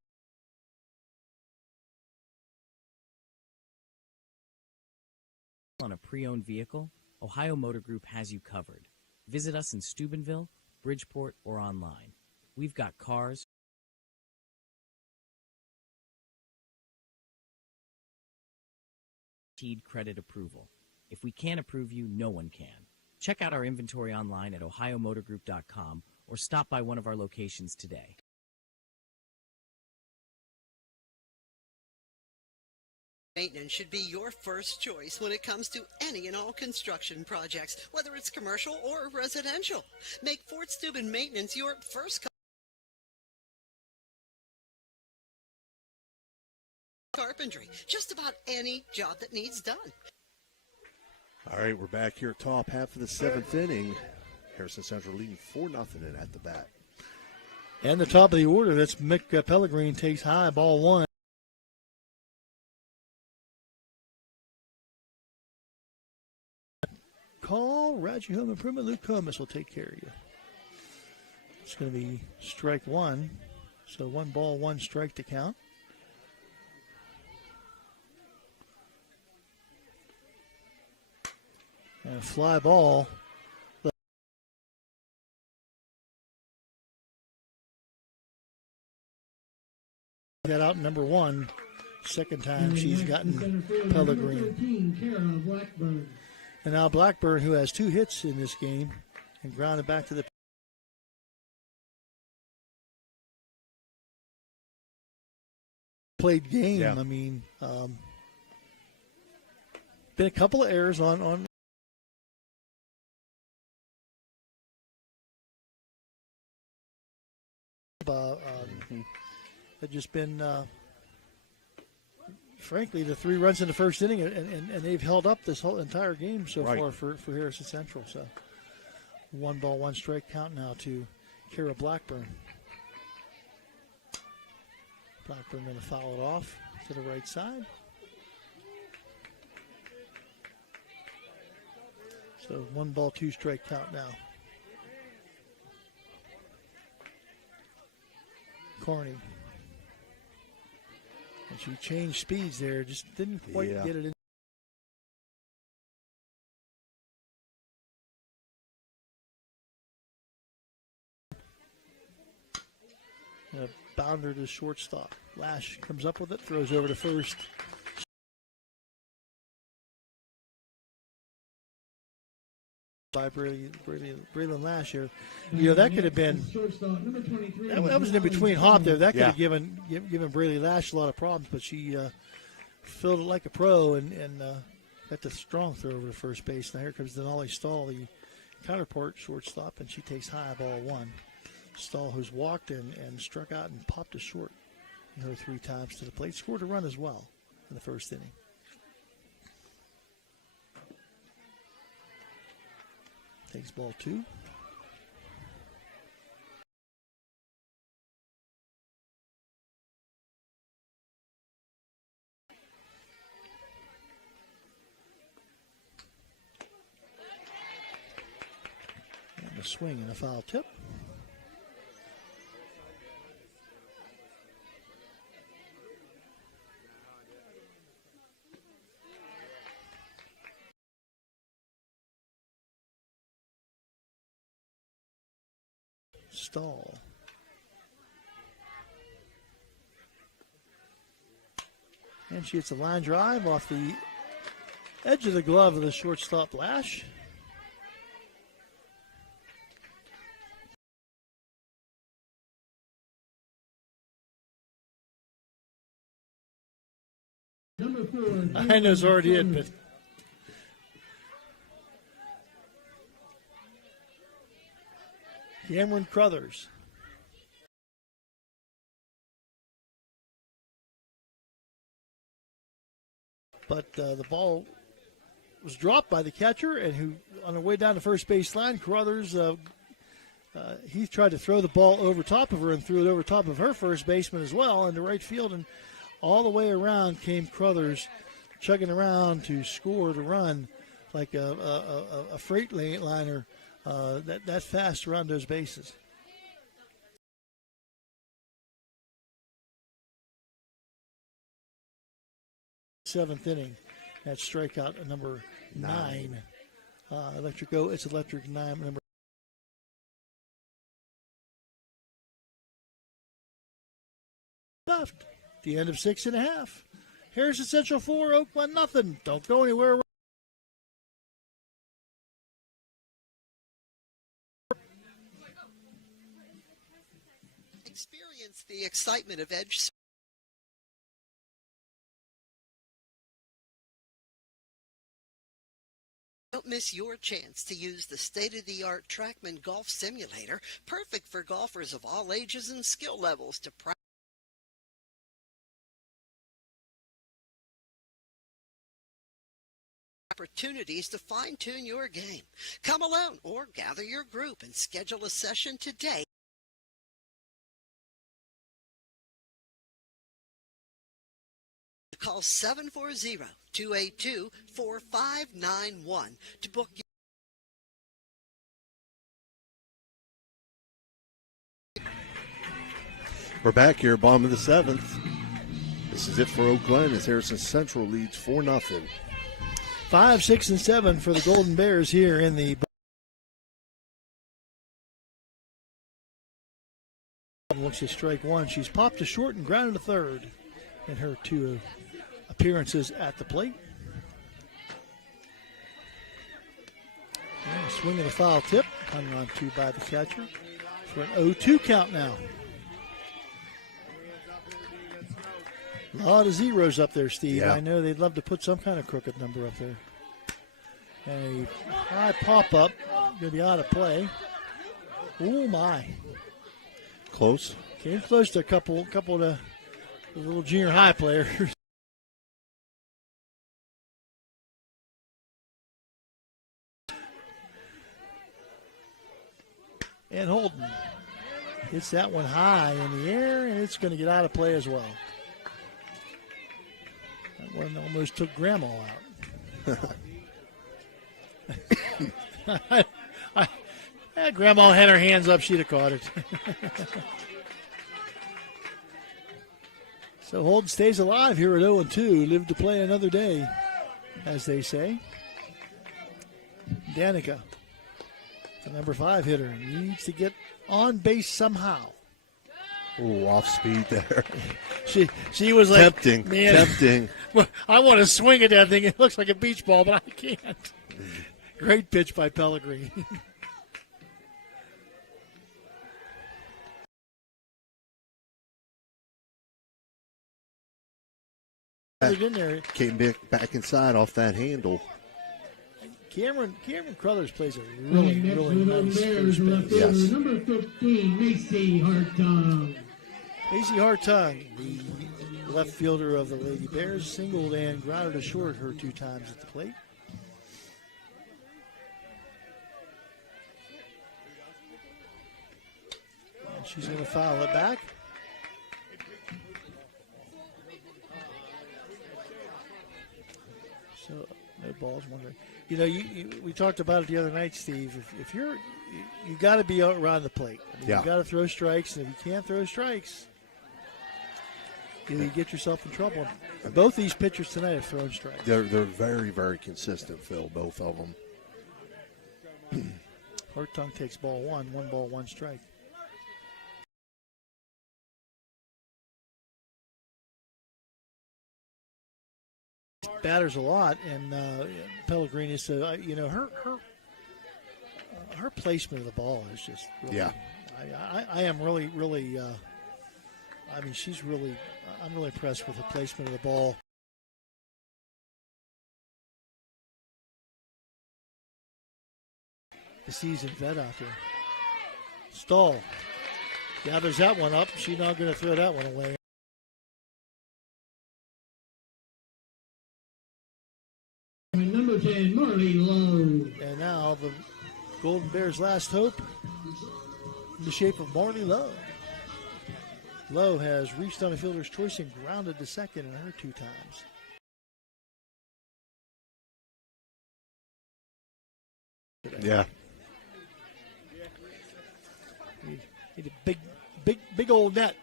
On a pre-owned vehicle, Ohio Motor Group has you covered. Visit us in Steubenville, Bridgeport, or online. We've got cars, credit approval. If we can't approve you, no one can. Check out our inventory online at ohiomotorgroup.com or stop by one of our locations today. Maintenance should be your first choice when it comes to any and all construction projects, whether it's commercial or residential. Make Fort Steuben Maintenance your first carpentry, just about any job that needs done. All right, we're back here top half of the 7th inning. Harrison Central leading 4-0 in at the bat. And the top of the order, that's Mick Pellegrin, takes high, ball one. Call, Raji Home Improvement, Luke Comus will take care of you. It's going to be strike one. So 1 ball, 1 strike to count. And a fly ball. Got out number 1. Second time she's gotten Pellegrin. And now Blackburn, who has 2 hits in this game, and grounded back to the played game. Yeah. I mean, been a couple of errors on had just been, frankly, the 3 runs in the first inning, and they've held up this whole entire game so far for Harrison Central. So 1 ball, 1 strike count now to Kara Blackburn. Blackburn going to foul it off to the right side. So 1 ball, 2 strike count now. Corny. And she changed speeds there, just didn't quite get it in. A bounder to shortstop. Lash comes up with it, throws over to first. By Braylon Lash here. You know, that could have been, that was an in-between hop there. That could have given Braylon Lash a lot of problems, but she filled it like a pro and got the strong throw over to first base. Now here comes Denali Stahl, the counterpart shortstop, and she takes high, ball 1. Stahl, who's walked and struck out and popped a short in her 3 times to the plate, scored a run as well in the first inning. Takes ball 2. And a swing and a foul tip. Stahl. And she hits a line drive off the edge of the glove of the shortstop Lash. I know it's already in, but Cameron Crothers. But the ball was dropped by the catcher, and who, on the way down the first base line, Crothers, he tried to throw the ball over top of her and threw it over top of her first baseman as well into right field, and all the way around came Crothers chugging around to score the run like a freight liner. That fast around those bases. Seventh inning, that's strikeout number 9. It's electric 9 number. Left. The end of 6.5. Harrison Central 4, Oakland nothing. Don't go anywhere. Experience the excitement of Edge. Don't miss your chance to use the state-of-the-art TrackMan Golf Simulator, perfect for golfers of all ages and skill levels to practice opportunities to fine-tune your game. Come alone or gather your group and schedule a session today. Call 740-282-4591 to book your We're back here, bottom of the seventh. This is it for Oak Glen as Harrison Central leads 4-0. 5, 6, and 7 for the Golden Bears here in the. Looks at strike one. She's popped to short and grounded to third in her 2 appearances at the plate. And a swing and a foul tip, hung on to by the catcher for an 0-2 count now. A lot of zeros up there, Steve. Yeah. I know they'd love to put some kind of crooked number up there. And a high pop-up, going to be out of play. Oh, my. Close. Came close to a couple of the little junior high players. And Holden hits that one high in the air, and it's going to get out of play as well. That one almost took Grandma out. Grandma had her hands up, she'd have caught it. So Holden stays alive here at 0-2. Live to play another day, as they say. Danica, the number 5 hitter, needs to get on base somehow. Oh, off speed there. She was like, tempting. Man, Tempting. I want to swing at that thing. It looks like a beach ball, but I can't. Great pitch by Pellegrini. In there. Came back inside off that handle. Cameron Crothers plays a really nice first base. Yes. Number 15, Macy Hartung. Macy Hartung, the left fielder of the Lady Bears, singled and grounded to short her 2 times at the plate. And she's going to foul it back. So no balls, wondering. You know, we talked about it the other night, Steve. If you got to be out around the plate. I mean, yeah. You got to throw strikes, and if you can't throw strikes, you get yourself in trouble. And both these pitchers tonight have thrown strikes. They're very, very consistent, Phil. Both of them. Hartung takes ball 1 ball, 1 strike. Batters a lot, and Pellegrini. So her placement of the ball is just really, yeah. I am really. I mean, I'm really impressed with the placement of the ball. The seasoned vet out there. Stahl gathers that one up. She's not going to throw that one away. Number 10, Marley Lowe. And now the Golden Bears' last hope in the shape of Marley Lowe. Lowe has reached on a fielder's choice and grounded to second in her 2 times. Yeah. Need a big old net.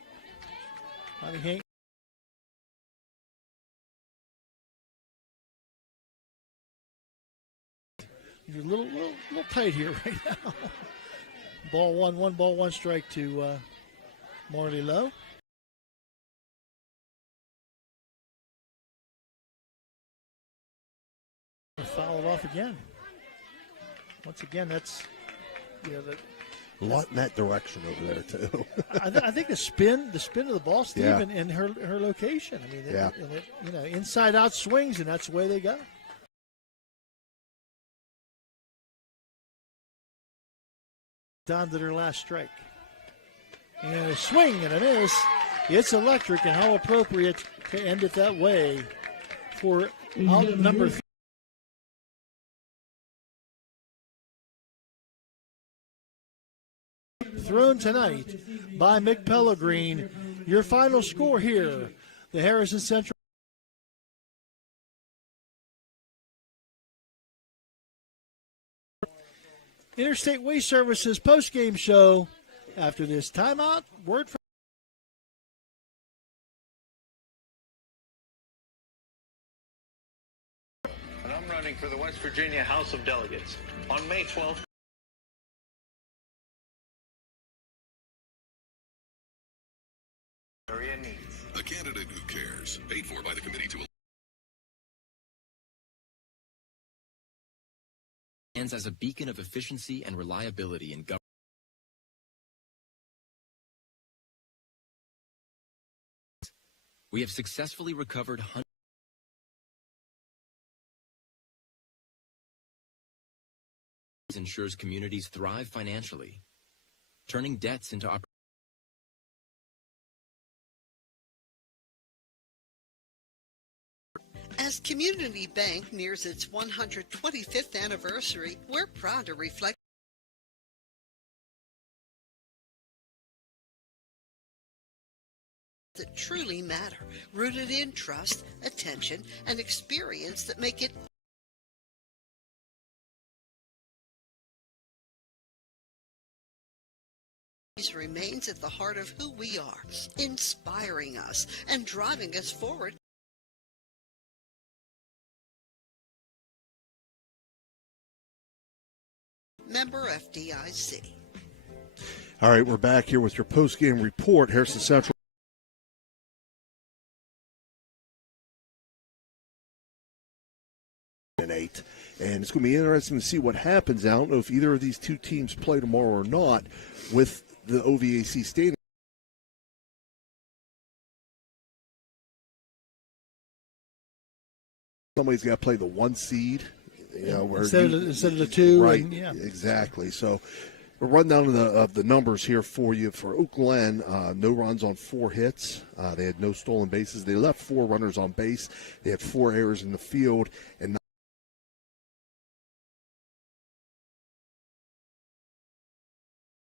I mean, Hank. You're a little tight here right now. Ball 1 ball, 1 strike to Marley Lowe. Foul it off again. Once again, that's a lot in that direction over there too. I think the spin of the ball, Steve, yeah. and her location. I mean, yeah. Inside out swings, and that's the way they go. Down to their last strike. And a swing and a miss. It's electric, and how appropriate to end it that way for out number 3. thrown tonight by Mick Pellegrin. Your final score here, the Harrison Central. Interstate Waste Services postgame show. After this timeout, word from and I'm running for the West Virginia House of Delegates on May 12th. Area needs. A candidate who cares. Paid for by the committee to stands as a beacon of efficiency and reliability in government. We have successfully recovered hundreds. Ensures communities thrive financially, turning debts into opportunities. As Community Bank nears its 125th anniversary, we're proud to reflect that truly matter, rooted in trust, attention, and experience that make it remains at the heart of who we are, inspiring us and driving us forward. Member FDIC. All right, we're back here with your post-game report. Harrison Central. And it's going to be interesting to see what happens. I don't know if either of these two teams play tomorrow or not with the OVAC standing. Somebody's got to play the 1 seed, where instead of the 2. Right, and, yeah. Exactly. So we'll run down of the numbers here for you. For Oak Glen, no runs on 4 hits. They had no stolen bases. They left 4 runners on base. They had 4 errors in the field, and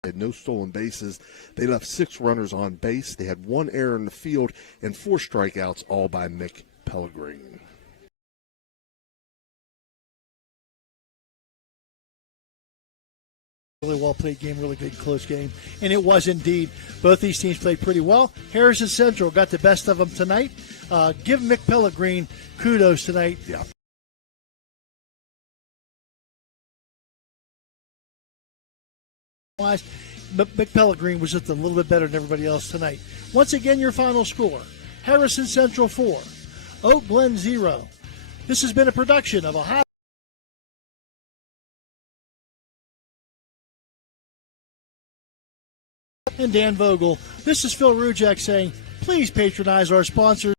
had no stolen bases. They left 6 runners on base. They had 1 error in the field and 4 strikeouts, all by Mick Pellegrin. Really well played game, really good close game, and it was indeed. Both these teams played pretty well. Harrison Central got the best of them tonight. Give Mick Pellegrin kudos tonight. Yeah. Mick Pellegrin was just a little bit better than everybody else tonight. Once again, your final score: Harrison Central 4, Oak Glen 0. This has been a production of Ohio and Dan Vogel. This is Phil Rujak saying, please patronize our sponsors.